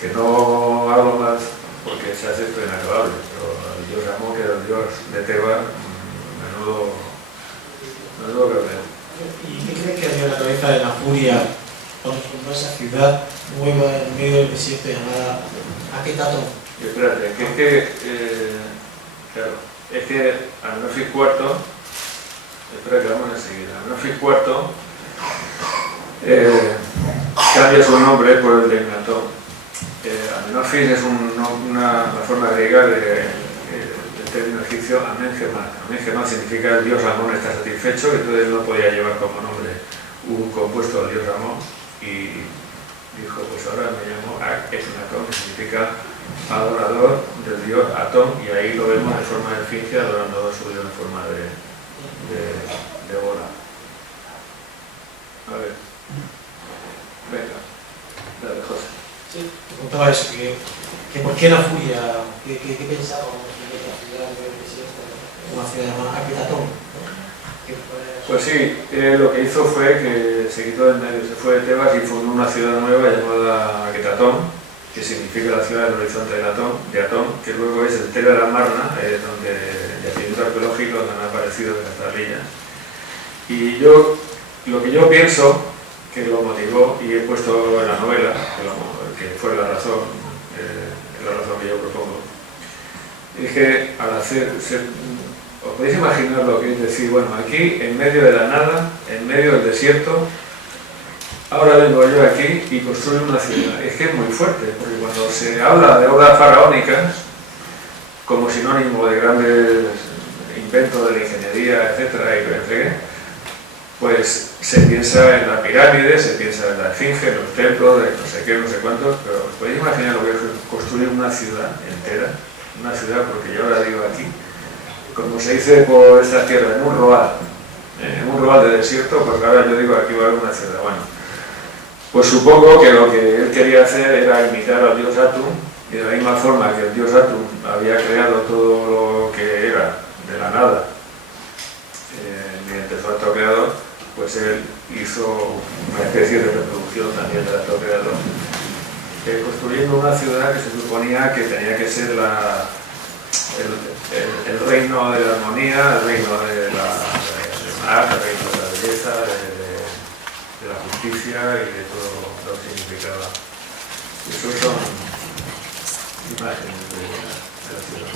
que no hablo más porque se hace esto inacabable, pero el dios Amón, que era el dios de Tebas, menudo cabrón. ¿Y qué crees que había en la cabeza de la furia cuando fundó esa ciudad nueva en medio del desierto llamada Aketatón? Espérate, claro, es que Amenofis IV, espera que vamos enseguida, Amenofis IV cambia su nombre por el de Gnatón. Amenofis es una forma griega del término egipcio Amengemá. Amengemá significa el dios Amón está satisfecho, y entonces no podía llevar como nombre un compuesto al dios Amón, y dijo, pues ahora me llamo Akhenaton, que significa adorador del dios Atón, y ahí lo vemos de forma de esfinge adorando a su dios en forma de bola. A ver, venga, dale, José. Sí, te contaba eso, que por qué la furia, ¿qué pensábamos de la ciudad del desierto, una ciudad llamada Aketatón, ¿no? Pues sí, lo que hizo fue que se quitó del medio, se fue de Tebas y fundó una ciudad nueva llamada Aketatón, que significa la ciudad del horizonte de Atón, que luego es el Tela de la Marna, donde el yacimiento arqueológico donde han aparecido las tablillas. Y lo que yo pienso que lo motivó, y he puesto en la novela, que fue la razón que yo propongo, es que al os podéis imaginar lo que es decir, bueno, aquí en medio de la nada, en medio del desierto, ahora vengo yo aquí y construyo una ciudad. Es que es muy fuerte, porque cuando se habla de obras faraónicas como sinónimo de grandes inventos de la ingeniería, etcétera, pues se piensa en la pirámide, se piensa en la esfinge, en los templos, de no sé qué, no sé cuántos, pero os podéis imaginar lo que es construir una ciudad entera, una ciudad, porque yo ahora digo aquí, como se dice por esta tierra, en un roal de desierto, pues ahora yo digo aquí va a haber una ciudad. Bueno, pues supongo que lo que él quería hacer era imitar al dios Atum, y de la misma forma que el dios Atum había creado todo lo que era de la nada mediante su acto creador, pues él hizo una especie de reproducción también del acto creador, construyendo una ciudad que se suponía que tenía que ser el reino de la armonía, el reino de la paz, el reino de la belleza, de la justicia y de todo lo que significaba. Esos son imágenes de la ciudad.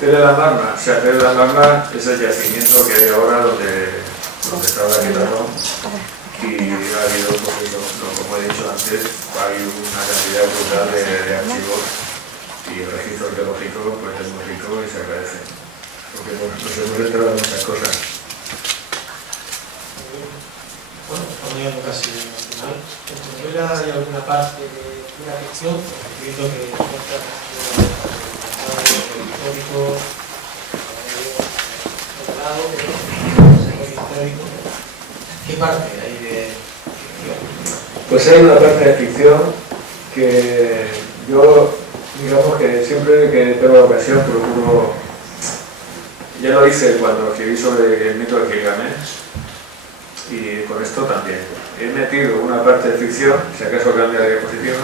Tela de la Marna, o sea, Tela de la Marna es el yacimiento que hay ahora donde estaba la Aketatón, y ha habido, como he dicho antes, hay una cantidad brutal de archivos, y el registro arqueológico pues es muy rico y se agradece, porque nos hemos enterado de muchas cosas. Bueno, estamos llegando casi al final. ¿En tu novela hay alguna parte de una ficción? Viendo que cuentas histórico, histórico. ¿Qué parte hay de ficción? Pues hay una parte de ficción que yo, digamos que siempre que tengo la ocasión procuro, ya lo hice cuando escribí sobre el mito de Gilgamesh, y con esto también. He metido una parte de ficción, si acaso cambia de diapositiva,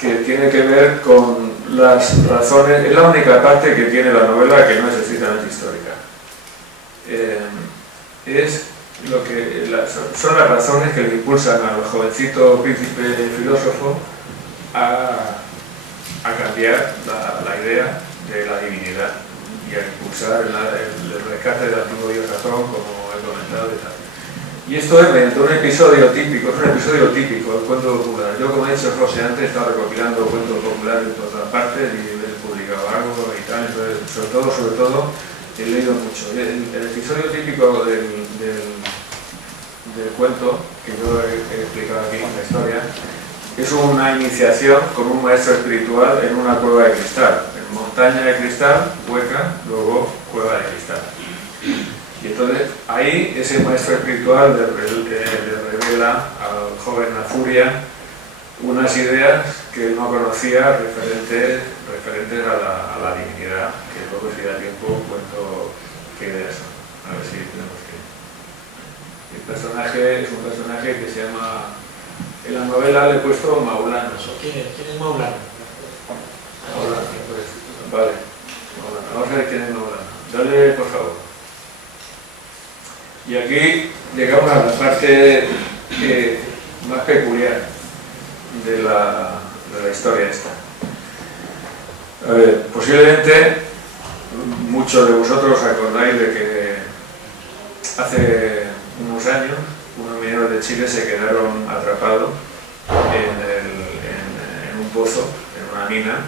que tiene que ver con las razones, es la única parte que tiene la novela que no es estrictamente histórica. Son las razones que le impulsan al jovencito príncipe filósofo a cambiar desafiar la idea de la divinidad y a impulsar el rescate del antiguo dios Atón, como he comentado y tal. Y esto es mediante un episodio típico, el cuento popular. Yo, como he dicho José antes, he estado recopilando cuentos populares de todas partes y he publicado algo y tal, entonces, sobre todo, he leído mucho. El episodio típico del cuento, que yo he explicado aquí en la historia, es una iniciación con un maestro espiritual en una cueva de cristal, en montaña de cristal, hueca, luego cueva de cristal. Y entonces ahí ese maestro espiritual le revela al joven Nafuria unas ideas que él no conocía referentes a la divinidad, que luego si da tiempo cuento qué ideas son. A ver si tenemos que... El personaje es un personaje que se llama... En la novela le he puesto Maulana. ¿Quién es Maulana? Maulana, pues, vale. Maulana. Vamos a ver quién es Maulana. Dale, por favor. Y aquí llegamos a la parte más peculiar de la historia esta. A ver, posiblemente muchos de vosotros acordáis de que hace unos años unos mineros de Chile se quedaron atrapados en un pozo, en una mina,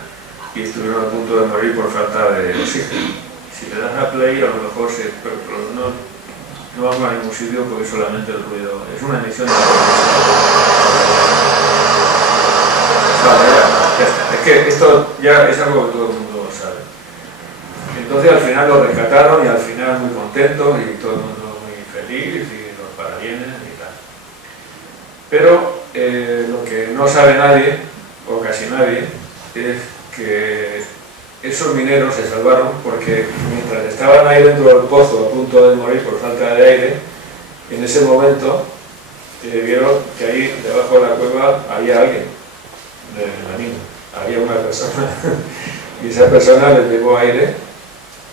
y estuvieron a punto de morir por falta de oxígeno. Si le das a play, a lo mejor no vamos a ningún sitio porque solamente el ruido. Es una emisión de... Vale, ya está. Es que esto ya es algo que todo el mundo sabe. Entonces al final lo rescataron y al final muy contentos y todo el mundo muy feliz y los parabienes y tal. Pero lo que no sabe nadie, o casi nadie, es que esos mineros se salvaron porque mientras estaban ahí dentro del pozo a punto de morir por falta de aire, en ese momento vieron que ahí debajo de la cueva había alguien de la mina, había una persona y esa persona les llevó aire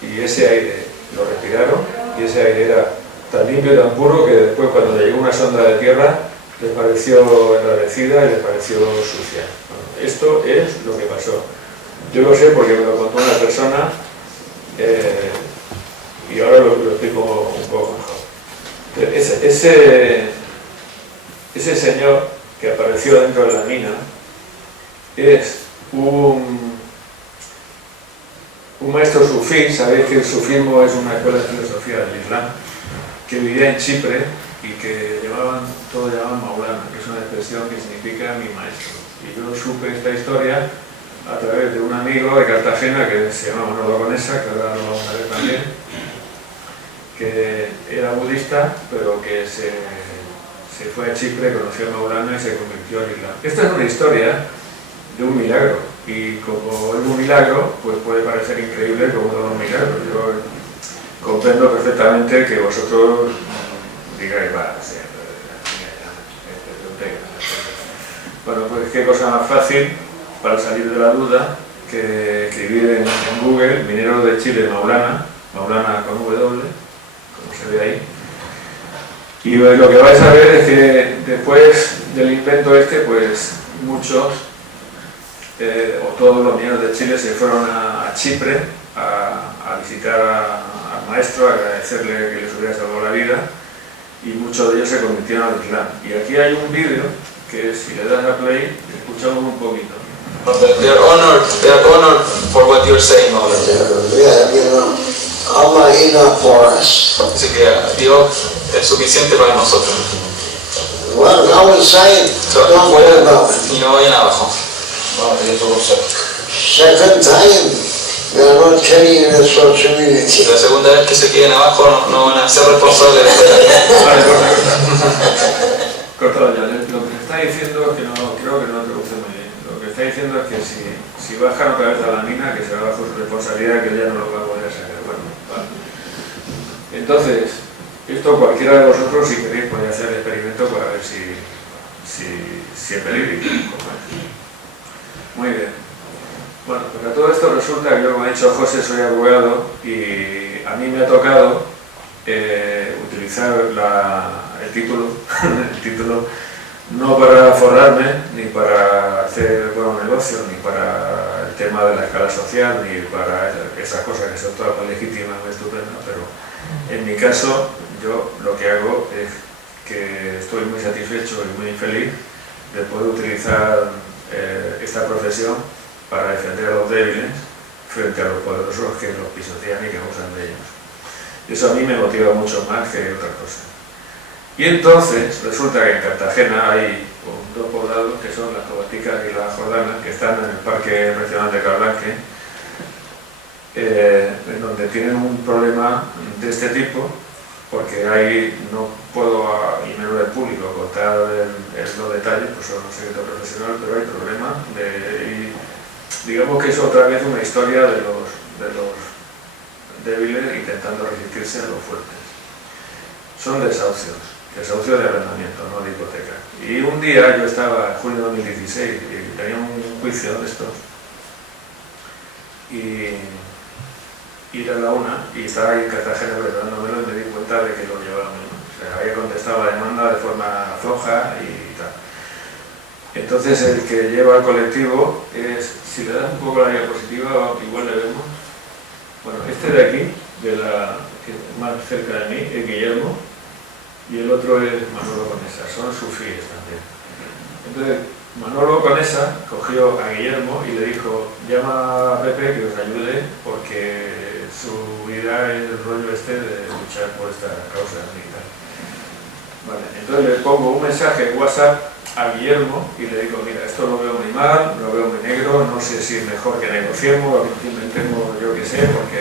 y ese aire lo respiraron y ese aire era tan limpio y tan puro que después cuando le llegó una sonda de tierra les pareció enrarecida y les pareció sucia. Bueno, esto es lo que pasó. Yo lo sé porque me lo contó una persona y ahora lo explico un poco mejor. Ese señor que apareció dentro de la mina es un maestro sufí. Sabéis que el sufismo es una escuela de filosofía del Islam que vivía en Chipre y que todos llamaban Maulana, que es una expresión que significa mi maestro. Y yo supe esta historia a través de un amigo de Cartagena que se llama Manolo Conesa, que ahora lo vamos a ver también, que era budista, pero que se fue a Chipre, conoció a Maulana y se convirtió al Islam. Esta es una historia de un milagro, y como es un milagro, pues puede parecer increíble como todo un milagro. Yo comprendo perfectamente que vosotros digáis, bueno, pues qué cosa más fácil para salir de la duda que escribir en Google minero de Chile Maulana con W, como se ve ahí. Y lo que vais a ver es que después del invento pues muchos o todos los mineros de Chile se fueron a Chipre a visitar al maestro, a agradecerle que les hubiera salvado la vida, y muchos de ellos se convirtieron al Islam. Y aquí hay un vídeo que si le das a play, escuchamos un poquito. They are honored for what you're saying, Maulana. Yeah, Allah enough for us. Así que Dios es suficiente para nosotros. Well, no one's saying, don't worry about it. Y no vayan abajo. Second time, they're not carrying this for community. La segunda vez que se queden abajo no van a ser responsables de esto. Vale, cortado ya. Lo que está diciendo es que creo que no traduce muy bien. Lo que está diciendo es que si bajan otra vez a la mina, que será bajo su responsabilidad, que ya no lo va a poder sacar. Bueno, vale. Entonces, esto cualquiera de vosotros, si queréis, podéis hacer el experimento para ver si es verídico. Muy bien. Bueno, pues a todo esto resulta que yo, como ha dicho José, soy abogado y a mí me ha tocado utilizar el título no para forrarme, ni para hacer buenos negocios, ni para tema de la escala social ni para esas cosas que son todas muy legítimas, muy estupendas, pero en mi caso yo lo que hago es que estoy muy satisfecho y muy feliz de poder utilizar esta profesión para defender a los débiles frente a los poderosos que los pisotean y que abusan de ellos. Y eso a mí me motiva mucho más que otra cosa. Y entonces resulta que en Cartagena hay dos poblados que son las Tobaticas y la Jordana, que están en el Parque Regional de Cablanque, en donde tienen un problema de este tipo, porque ahí no puedo, y menos del público, contar los detalles, pues son un secreto profesional, pero hay problemas y digamos que es otra vez una historia de los débiles intentando resistirse a los fuertes. Son desahucios de arrendamiento, no de hipoteca. Y un día yo estaba en junio de 2016 y tenía un juicio de estos y era la una y estaba ahí en Cartagena preparándomelo y me di cuenta de que lo llevaba muy mal. O sea, había contestado la demanda de forma floja y tal. Entonces el que lleva al colectivo es, si le das un poco la diapositiva, igual le vemos. Bueno, este de aquí, más cerca de mí, es Guillermo, y el otro es Manolo Conesa, son sufíes también. Entonces, Manolo Conesa cogió a Guillermo y le dijo, llama a Pepe que os ayude porque su vida es el rollo este de luchar por esta causa militar. Vale, entonces le pongo un mensaje en WhatsApp a Guillermo y le digo, mira, esto lo veo muy mal, lo veo muy negro, no sé si es mejor que negociemos o que inventemos, yo qué sé, porque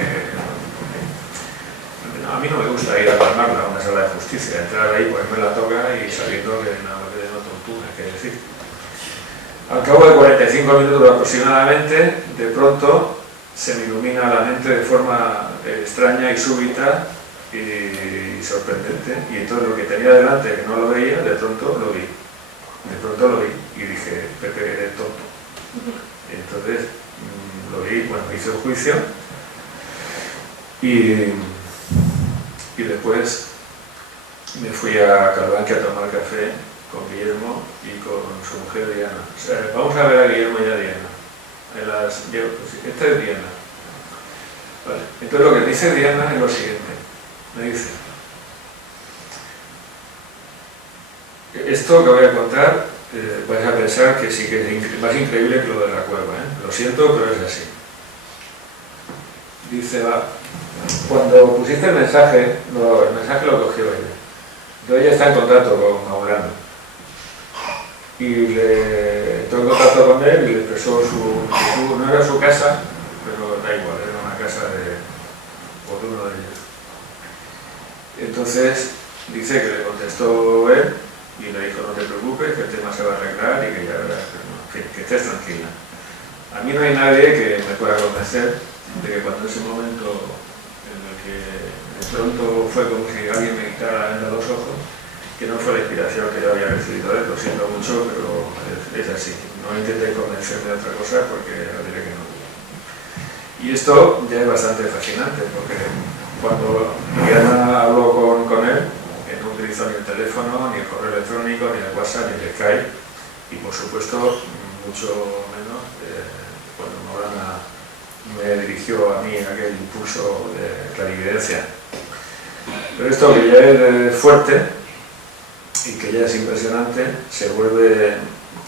a mí no me gusta ir a palmarla a una sala de justicia, entrar ahí, ponerme la toga y sabiendo que no tortura, que decir. Al cabo de 45 minutos aproximadamente, de pronto se me ilumina la mente de forma extraña y súbita y sorprendente, y entonces lo que tenía delante, que no lo veía, de pronto lo vi. Y dije, Pepe, eres tonto. Y entonces lo vi, bueno, hice el juicio y después me fui a Calbanque a tomar café con Guillermo y con su mujer Diana. O sea, vamos a ver a Guillermo y a Diana. Esta es Diana. Vale. Entonces lo que dice Diana es lo siguiente. Me dice, esto que voy a contar, vais a pensar que sí que es más increíble que lo de la cueva, ¿eh? Lo siento, pero es así. Dice, cuando pusiste el mensaje lo cogió ella. Entonces ella está en contacto con Maulana. Y entró en contacto con él y le expresó no era su casa, pero da igual, era una casa por uno de ellos. Entonces dice que le contestó él y le dijo, no te preocupes, que el tema se va a arreglar y que ya verás, en fin, que estés tranquila. A mí no hay nadie que me pueda convencer de que cuando ese momento en el que de pronto fue como si alguien me quitara en los ojos, que no fue la inspiración que yo había recibido de él, lo siento mucho, pero es así. No intenté convencerme de otra cosa porque le diré que no. Y esto ya es bastante fascinante porque cuando Diana habló con él, no utilizó ni el teléfono, ni el correo electrónico, ni el WhatsApp, ni el Skype, y por supuesto, mucho menos cuando Maulana me dirigió a mí aquel impulso de clarividencia. Pero esto que ya es fuerte y que ya es impresionante, se vuelve,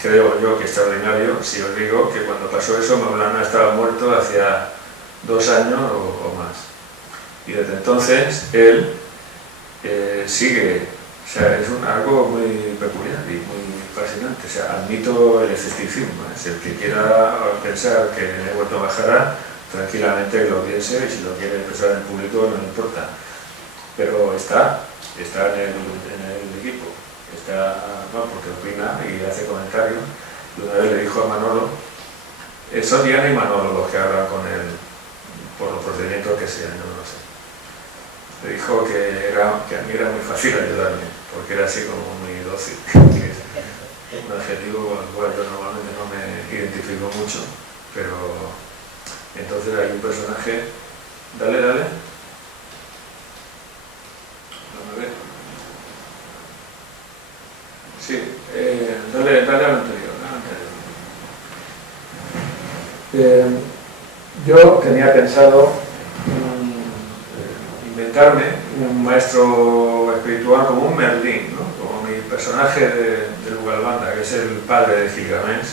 creo yo, que extraordinario si os digo que cuando pasó eso Maulana estaba muerto hacía 2 años o más. Y desde entonces él sigue, o sea, es algo muy peculiar y muy fascinante. O sea, admito el escepticismo. Si el que quiera pensar que he vuelto a bajar, tranquilamente lo piense y si lo quiere expresar en público no le importa. Pero está en el equipo, porque opina y hace comentarios. Y una vez le dijo a Manolo, son Diana y Manolo los que hablan con él por los procedimientos que sean, yo no lo sé. Le dijo que a mí era muy fácil ayudarme, porque era así como muy dócil, que es un adjetivo con el cual yo normalmente no me identifico mucho, pero entonces hay un personaje, dale, vamos a ver, sí, dale al anterior. Yo tenía pensado inventarme un maestro espiritual como un Merlín, ¿no? Como mi personaje de Ugalbanda, que es el padre de Gilgamesh.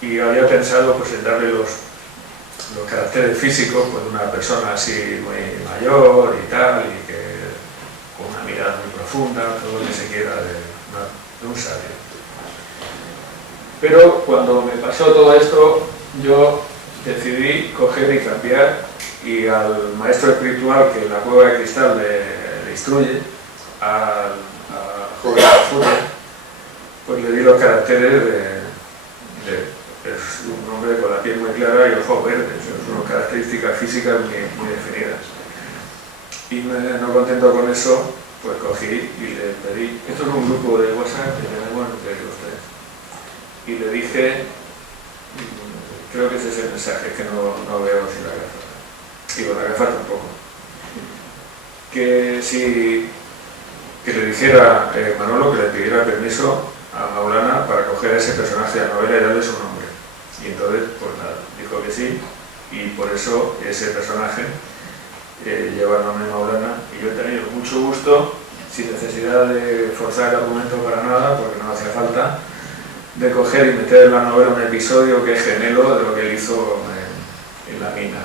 Y había pensado pues, en darle los caracteres físicos pues, de una persona así muy mayor y tal, y que con una mirada muy profunda, todo lo que se quiera de un sabio. Pero cuando me pasó todo esto, yo decidí coger y cambiar, y al maestro espiritual que en la cueva de cristal le instruye, a Furia, pues le di los caracteres es un hombre con la piel muy clara y ojos verdes, son unas características físicas muy definidas. Y no contento con eso, pues cogí y le pedí, esto es un grupo de WhatsApp que tenemos entre los tres, y le dije, creo que ese es el mensaje, que no veo sin la gafa, y con la gafa tampoco, que le dijera Manolo que le pidiera permiso a Maulana para coger a ese personaje de la novela y darle su nombre. Y entonces, pues nada, dijo que sí, y por eso ese personaje lleva el nombre de Maulana, y yo he tenido mucho gusto, sin necesidad de forzar el argumento para nada, porque no hacía falta, de coger y meter en la novela un episodio que es gemelo de lo que él hizo en la mina,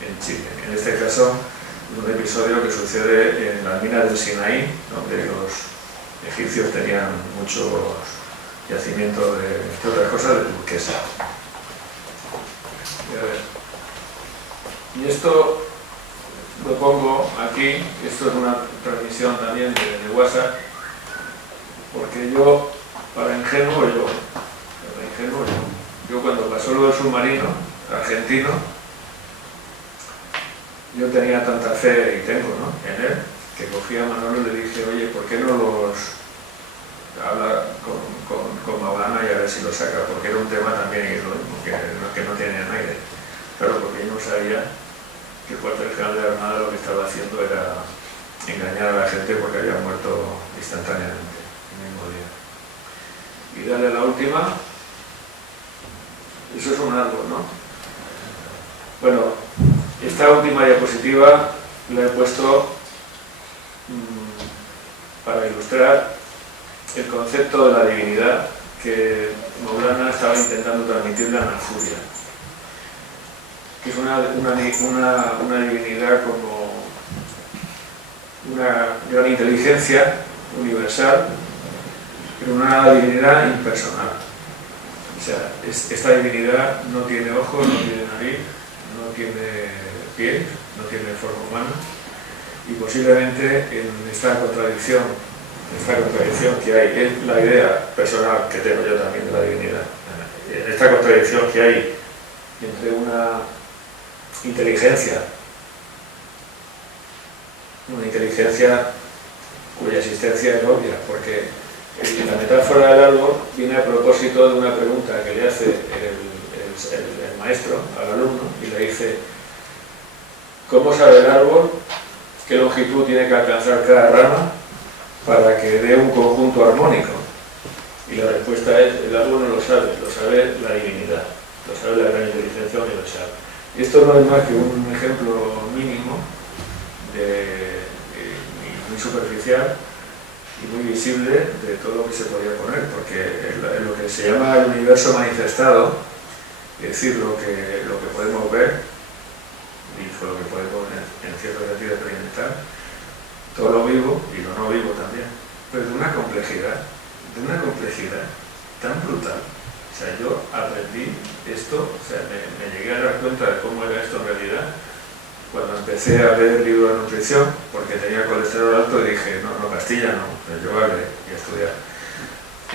en Chile. En este caso, un episodio que sucede en la mina del Sinaí, donde los egipcios tenían muchos yacimientos de otras cosas de turquesa. Y esto lo pongo aquí, esto es una transmisión también de WhatsApp, porque yo, para ingenuo yo cuando pasó lo del submarino argentino, yo tenía tanta fe, y tengo, ¿no?, en él, que cogí a Manolo y le dije, oye, ¿por qué no habla con Maulana y a ver si lo saca? Porque era un tema también que no tenían aire. Claro, porque yo no sabía que el cuartel general de la Armada lo que estaba haciendo era engañar a la gente porque había muerto instantáneamente, el mismo día. Y dale a la última. Eso es un árbol, ¿no? Bueno, esta última diapositiva la he puesto para ilustrar el concepto de la divinidad que Maulana estaba intentando transmitirle a Nafuria, que es una divinidad como una gran inteligencia universal, pero una divinidad impersonal. O sea, esta divinidad no tiene ojos, no tiene nariz, no tiene pies, no tiene forma humana, y posiblemente en esta contradicción que hay, es la idea personal que tengo yo también de la divinidad, en esta contradicción que hay entre una inteligencia cuya existencia es obvia, porque la metáfora del árbol viene a propósito de una pregunta que le hace el maestro al alumno, y le dice, ¿cómo sabe el árbol qué longitud tiene que alcanzar cada rama para que dé un conjunto armónico? Y la respuesta es, el árbol no lo sabe la divinidad, lo sabe la gran inteligencia universal. Y esto no es más que un ejemplo mínimo, muy superficial y muy visible de todo lo que se podía poner, porque lo que se llama el universo manifestado, es decir, lo que podemos ver y lo que podemos en cierto sentido experimentar, todo lo vivo y lo no vivo también, pero de una complejidad tan brutal. O sea, yo aprendí esto, o sea, me llegué a dar cuenta de cómo era esto en realidad cuando empecé a leer el libro de nutrición, porque tenía colesterol alto, y dije, no, Castilla no, pero yo voy a leer y a estudiar.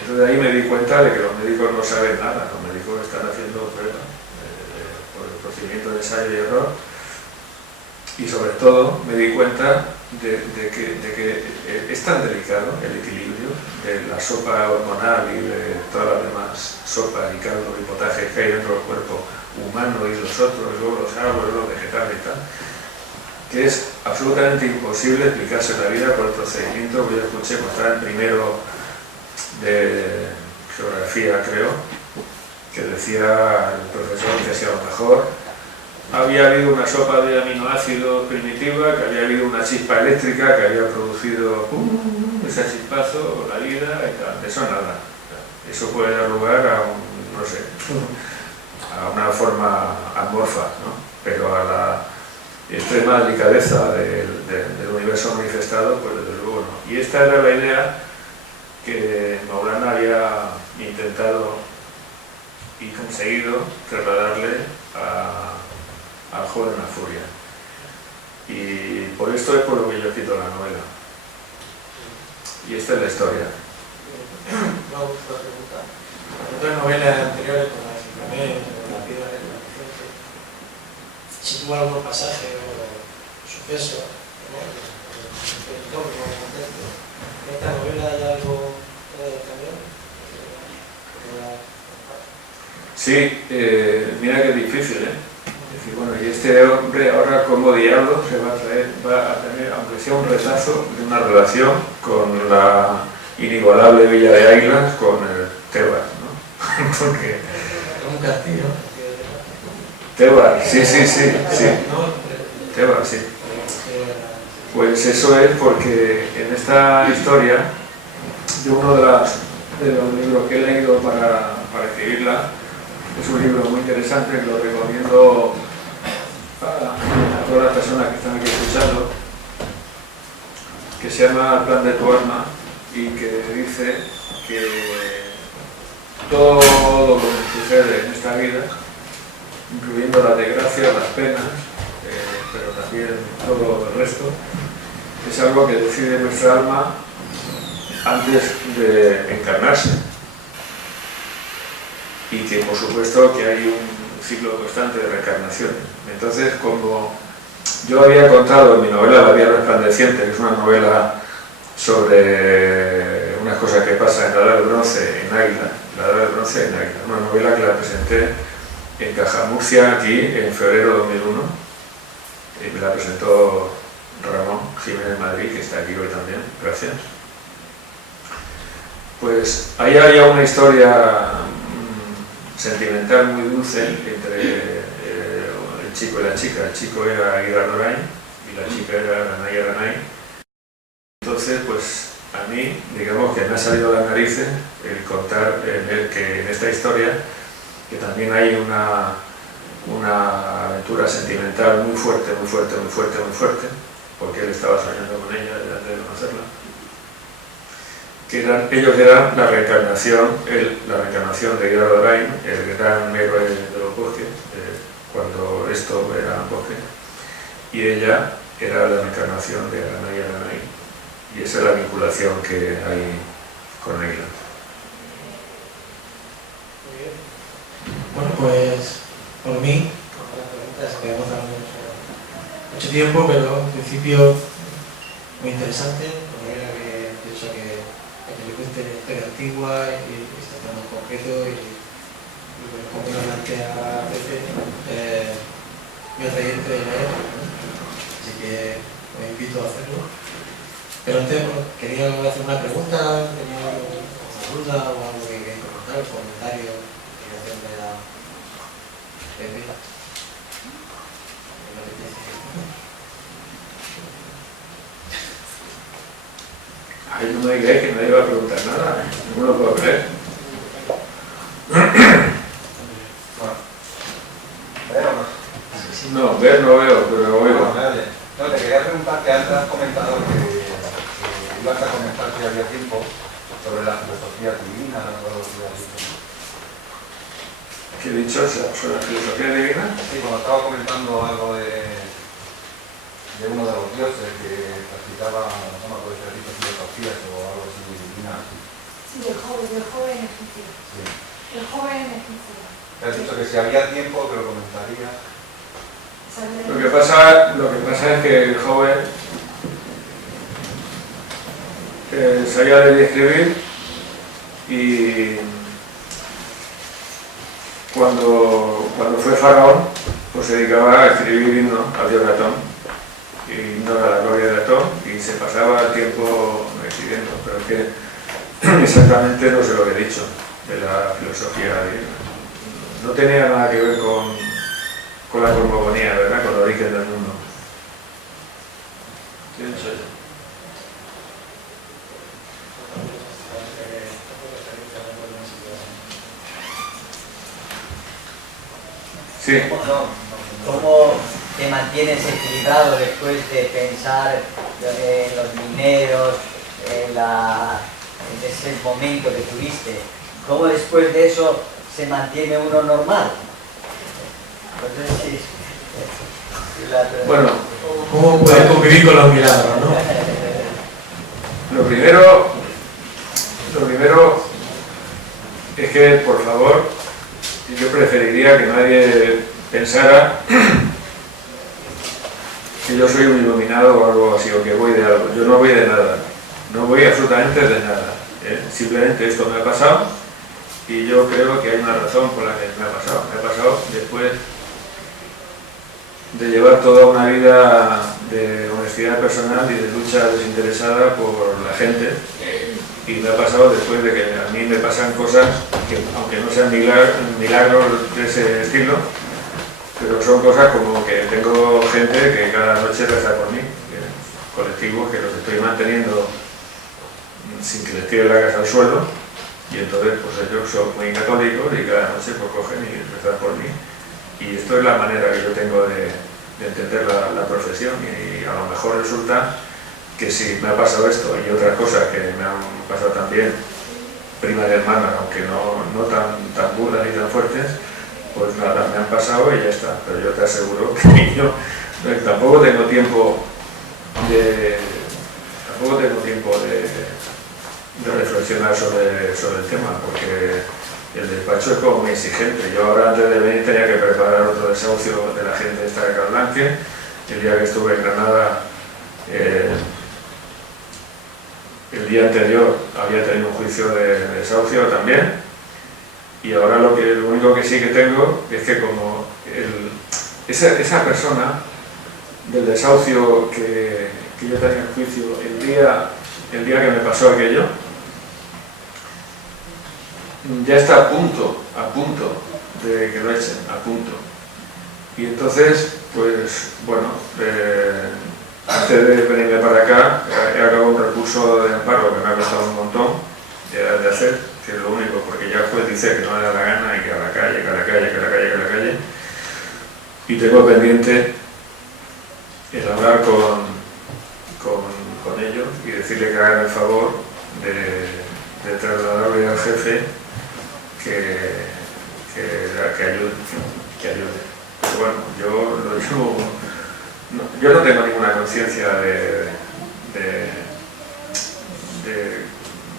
Entonces ahí me di cuenta de que los médicos no saben nada, los médicos están haciendo pruebas por el procedimiento de ensayo y error, y sobre todo me di cuenta de que es tan delicado el equilibrio de la sopa hormonal y de todas las demás sopas y caldos y potajes que hay dentro del cuerpo humano y los otros, y luego los árboles, los vegetales y tal, que es absolutamente imposible explicarse la vida por el procedimiento que yo escuché cuando estaba en primero de geografía, creo, que decía el profesor que hacía lo mejor. Había habido una sopa de aminoácidos primitiva, que había habido una chispa eléctrica que había producido ese chispazo, la vida y tal. Eso nada. Eso puede dar lugar a un, no sé, a una forma amorfa, ¿no? Pero a la extrema delicadeza del universo manifestado, pues desde luego no. Y esta era la idea que Maulana había intentado y conseguido trasladarle al joven Afuria. Y por esto es por lo que yo he escrito la novela. Y esta es la historia. Me ha gustado la pregunta. En otras novelas anteriores, como la de Simplemente, o La piedra del adolescente, sitúa algunos pasajes o sucesos, ¿no? En contexto. ¿En esta novela hay algo también? Sí, mira qué difícil, ¿eh? Es decir, bueno, y este hombre ahora como diablo se va a tener, aunque sea un retazo de una relación con la inigualable Villa de Águilas, con el Tebas, ¿no? Porque... Es un castillo. Tebas, sí. Tebas, sí. Pues eso es porque en esta historia, de uno de los libros que he leído para escribirla, es un libro muy interesante que lo recomiendo a todas las personas que están aquí escuchando, que se llama El plan de tu alma y que dice que todo lo que sucede en esta vida, incluyendo las desgracias, las penas, pero también todo el resto, es algo que decide nuestra alma antes de encarnarse. Y que por supuesto que hay un ciclo constante de reencarnaciones. Entonces, como yo había contado en mi novela La Vía Resplandeciente, que es una novela sobre unas cosas que pasan en la Edad del Bronce en Águila, una novela que la presenté en Caja Murcia aquí en febrero de 2001, y me la presentó Ramón Jiménez Madrid, que está aquí hoy también, gracias. Pues ahí había una historia sentimental muy dulce entre el chico y la chica. El chico era Aguilar Dorain y la chica era Aranay Aranay. Entonces, pues a mí, digamos que me ha salido de las narices el contar que en esta historia que también hay una aventura sentimental muy fuerte, porque él estaba soñando con ella antes de conocerla. Ellos eran la reencarnación de Aguilar Dorain, el gran héroe de los bosques, cuando esto era bosque, y ella era la reencarnación de Aranay Aranay, y esa es la vinculación que hay con Aguilar. Muy bien. Bueno, pues por mí, con las preguntas que hemos dado mucho tiempo, pero en principio muy interesante, porque era que pienso que le cuente la historia antigua y está tan concreto y como lo plantea Pepe, muy atrayente de leer, así que os invito a hacerlo. Pero antes quería hacer una pregunta, tenía alguna duda o algo que queréis comentar, un comentario que hacerle a Pepe. Ay, no me digáis que nadie va a preguntar nada, no me lo puedo creer. No, ver no veo, pero oigo. No, te quería preguntar que antes has comentado que ibas a comentar si había tiempo sobre la filosofía divina o algo así. ¿Qué he dicho sobre la filosofía divina? Sí, cuando estaba comentando algo de uno de los dioses que practicaba, no me acuerdo si has dicho filosofías o algo así divina. Sí, del joven egipcio. Sí. El joven egipcio. Te has dicho que si había tiempo que lo comentaría. Lo que pasa es que el joven sabía leer y escribir, y cuando fue faraón, pues se dedicaba a escribir himnos al dios Atón, himnos a la gloria de Atón, y se pasaba el tiempo escribiendo, pero es que exactamente no sé lo que he dicho de la filosofía divina. no tenía nada que ver con la cosmogonía, ¿verdad? Con el origen del mundo. ¿Qué he dicho yo? Sí. ¿Cómo te mantienes equilibrado después de pensar en los mineros, en ese momento que tuviste? ¿Cómo después de eso se mantiene uno normal? Entonces, sí. Bueno, ¿Cómo puede convivir con los milagros, no? lo primero es que, por favor, yo preferiría que nadie pensara que yo soy un iluminado o algo así, o que voy de algo. Yo no voy de nada, no voy absolutamente de nada. Simplemente esto me ha pasado y yo creo que hay una razón por la que me ha pasado. Me ha pasado después de llevar toda una vida de honestidad personal y de lucha desinteresada por la gente, y me ha pasado después de que a mí me pasan cosas que, aunque no sean milagros de ese estilo, pero son cosas como que tengo gente que cada noche reza por mí, colectivos que los estoy manteniendo sin que les tire la casa al suelo, y entonces pues ellos son muy católicos y cada noche pues cogen y rezan por mí. Y esto es la manera que yo tengo de entender la profesión, y a lo mejor resulta que si me ha pasado esto y otras cosas que me han pasado también, prima de hermana, aunque no tan burdas ni tan fuertes, pues nada, me han pasado y ya está. Pero yo te aseguro que yo tampoco tengo tiempo de reflexionar sobre el tema, porque el despacho es como muy exigente. Yo ahora, antes de venir, tenía que preparar otro desahucio de la gente esta de Carlanque. El día que estuve en Granada, el día anterior había tenido un juicio de desahucio también, y ahora lo único que sí que tengo es que como esa persona del desahucio que yo tenía el juicio el día que me pasó aquello, ya está a punto de que lo echen, a punto. Y entonces, pues bueno, antes de venirme para acá, he acabado un recurso de amparo que me ha costado un montón de hacer, que es lo único, porque ya el juez dice que no le da la gana y que a la calle. Y tengo pendiente el hablar con ellos y decirle que hagan el favor de trasladarle al jefe que ayude. Pero bueno, yo no tengo ninguna conciencia de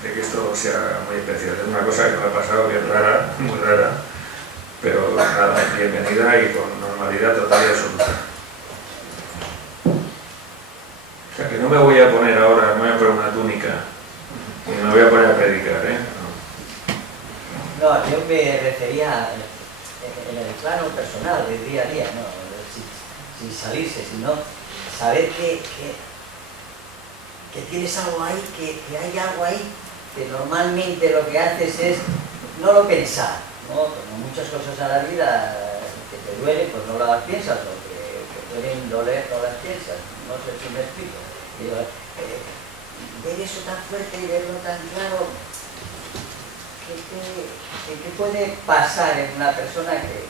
que esto sea muy especial. Es una cosa que me ha pasado bien rara, muy rara, pero nada, bienvenida y con normalidad total y absoluta. O sea que no me voy a poner ahora, no me voy a poner una túnica y me voy a poner a predicar, ¿eh? No, yo me refería en el plano personal, del día a día, ¿no? Sin salirse, sino saber que tienes algo ahí, que hay algo ahí, que normalmente lo que haces es no lo pensar, ¿no? Como muchas cosas a la vida que te duelen, pues no las piensas, o que pueden doler, no las piensas, no sé si me explico. Ver eso tan fuerte y verlo tan claro, ¿qué puede pasar en una persona que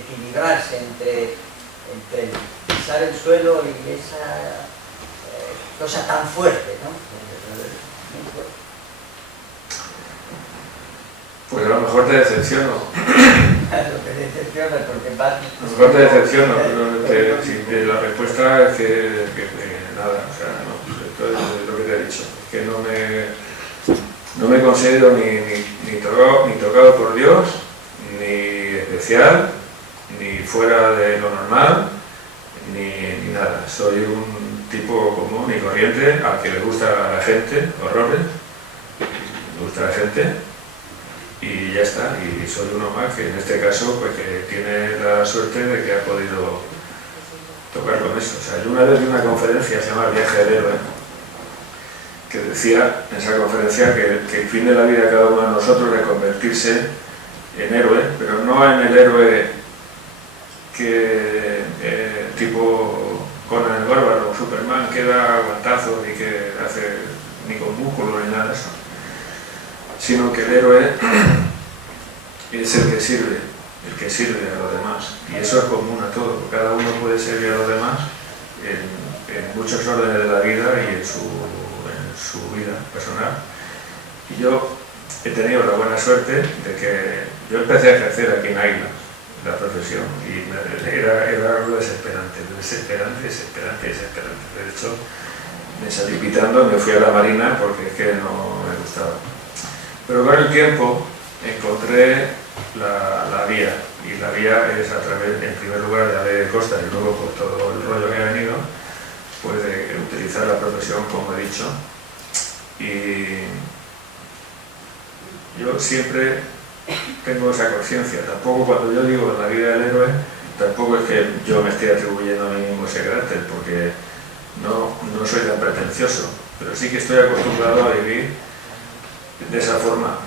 equilibrarse entre pisar el suelo y esa cosa tan fuerte, ¿no? Pues a lo mejor te decepciono. Lo que decepciona, porque más... A lo mejor te decepciono, pero la respuesta es que nada, o sea, no, esto es lo que te he dicho, que no me considero ni tocado por Dios, ni especial, ni fuera de lo normal, ni nada. Soy un tipo común y corriente al que le gusta a la gente, horrores, le gusta a la gente, y ya está. Y soy uno más que en este caso pues que tiene la suerte de que ha podido tocar con eso. O sea, yo una vez vi una conferencia, se llama El viaje del héroe, que decía en esa conferencia que el fin de la vida de cada uno de nosotros es convertirse en héroe, pero no en el héroe que tipo Conan el Bárbaro o Superman, que da guantazos y que hace ni con músculo ni nada de eso, sino que el héroe es el que sirve a los demás, y eso es común a todos. Cada uno puede servir a los demás en muchos órdenes de la vida y en su vida personal. Y yo he tenido la buena suerte de que yo empecé a ejercer aquí en Águila la profesión y era algo desesperante. De hecho, me salí pitando, me fui a la Marina porque es que no me gustaba. Pero con el tiempo encontré la vía, y la vía es a través, en primer lugar, de la ley de costa y luego por todo el rollo que ha venido, pues de utilizar la profesión, como he dicho. Y yo siempre tengo esa conciencia. Tampoco, cuando yo digo en la vida del héroe, tampoco es que yo me esté atribuyendo a mí mismo ese carácter, porque no soy tan pretencioso, pero sí que estoy acostumbrado a vivir de esa forma.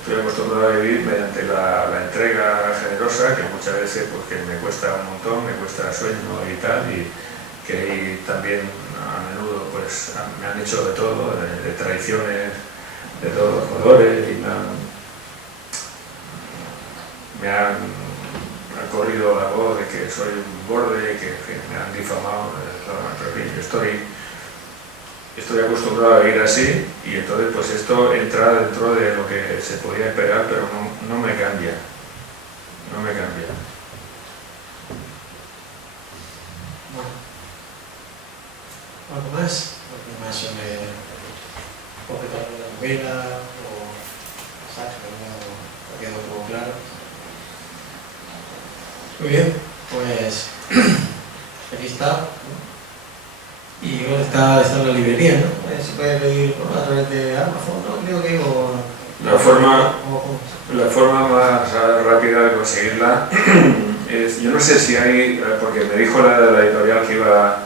Estoy acostumbrado a vivir mediante la entrega generosa, que muchas veces pues, que me cuesta un montón, me cuesta sueño y tal, y que ahí también a menudo pues, me han hecho de todo, de traiciones de todos los colores, y me han corrido la voz de que soy un borde, que me han difamado, pero en fin, estoy acostumbrado a vivir así, y entonces pues esto entra dentro de lo que se podía esperar, pero no me cambia. Bueno, ¿algo más? ¿Algo más sobre completar la novela o saco que no quedó todo claro? Muy bien, pues aquí está. Y bueno, está en la librería, ¿no? Se puede pedir a través de Amazon, ¿no? Creo que La forma más rápida de conseguirla es, yo no sé si hay, porque me dijo la editorial que iba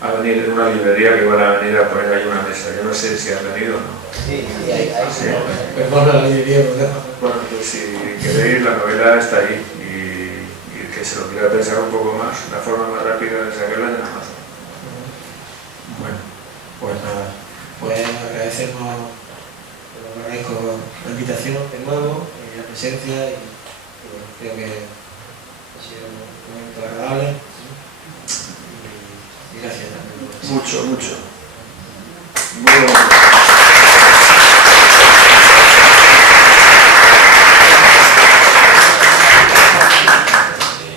a venir en una librería, que iban a venir a poner ahí una mesa. Yo no sé si han venido o no. Sí, hay. Sí. pues vamos a la librería, nos deja. Bueno, pues si queréis, la novela está ahí, y que se lo quiera pensar un poco más, la forma más rápida de sacarla en Amazon. Bueno, pues nada, pues agradecemos, agradezco la invitación de nuevo, la presencia, y bueno, creo que ha sido un momento agradable, y gracias también. Mucho.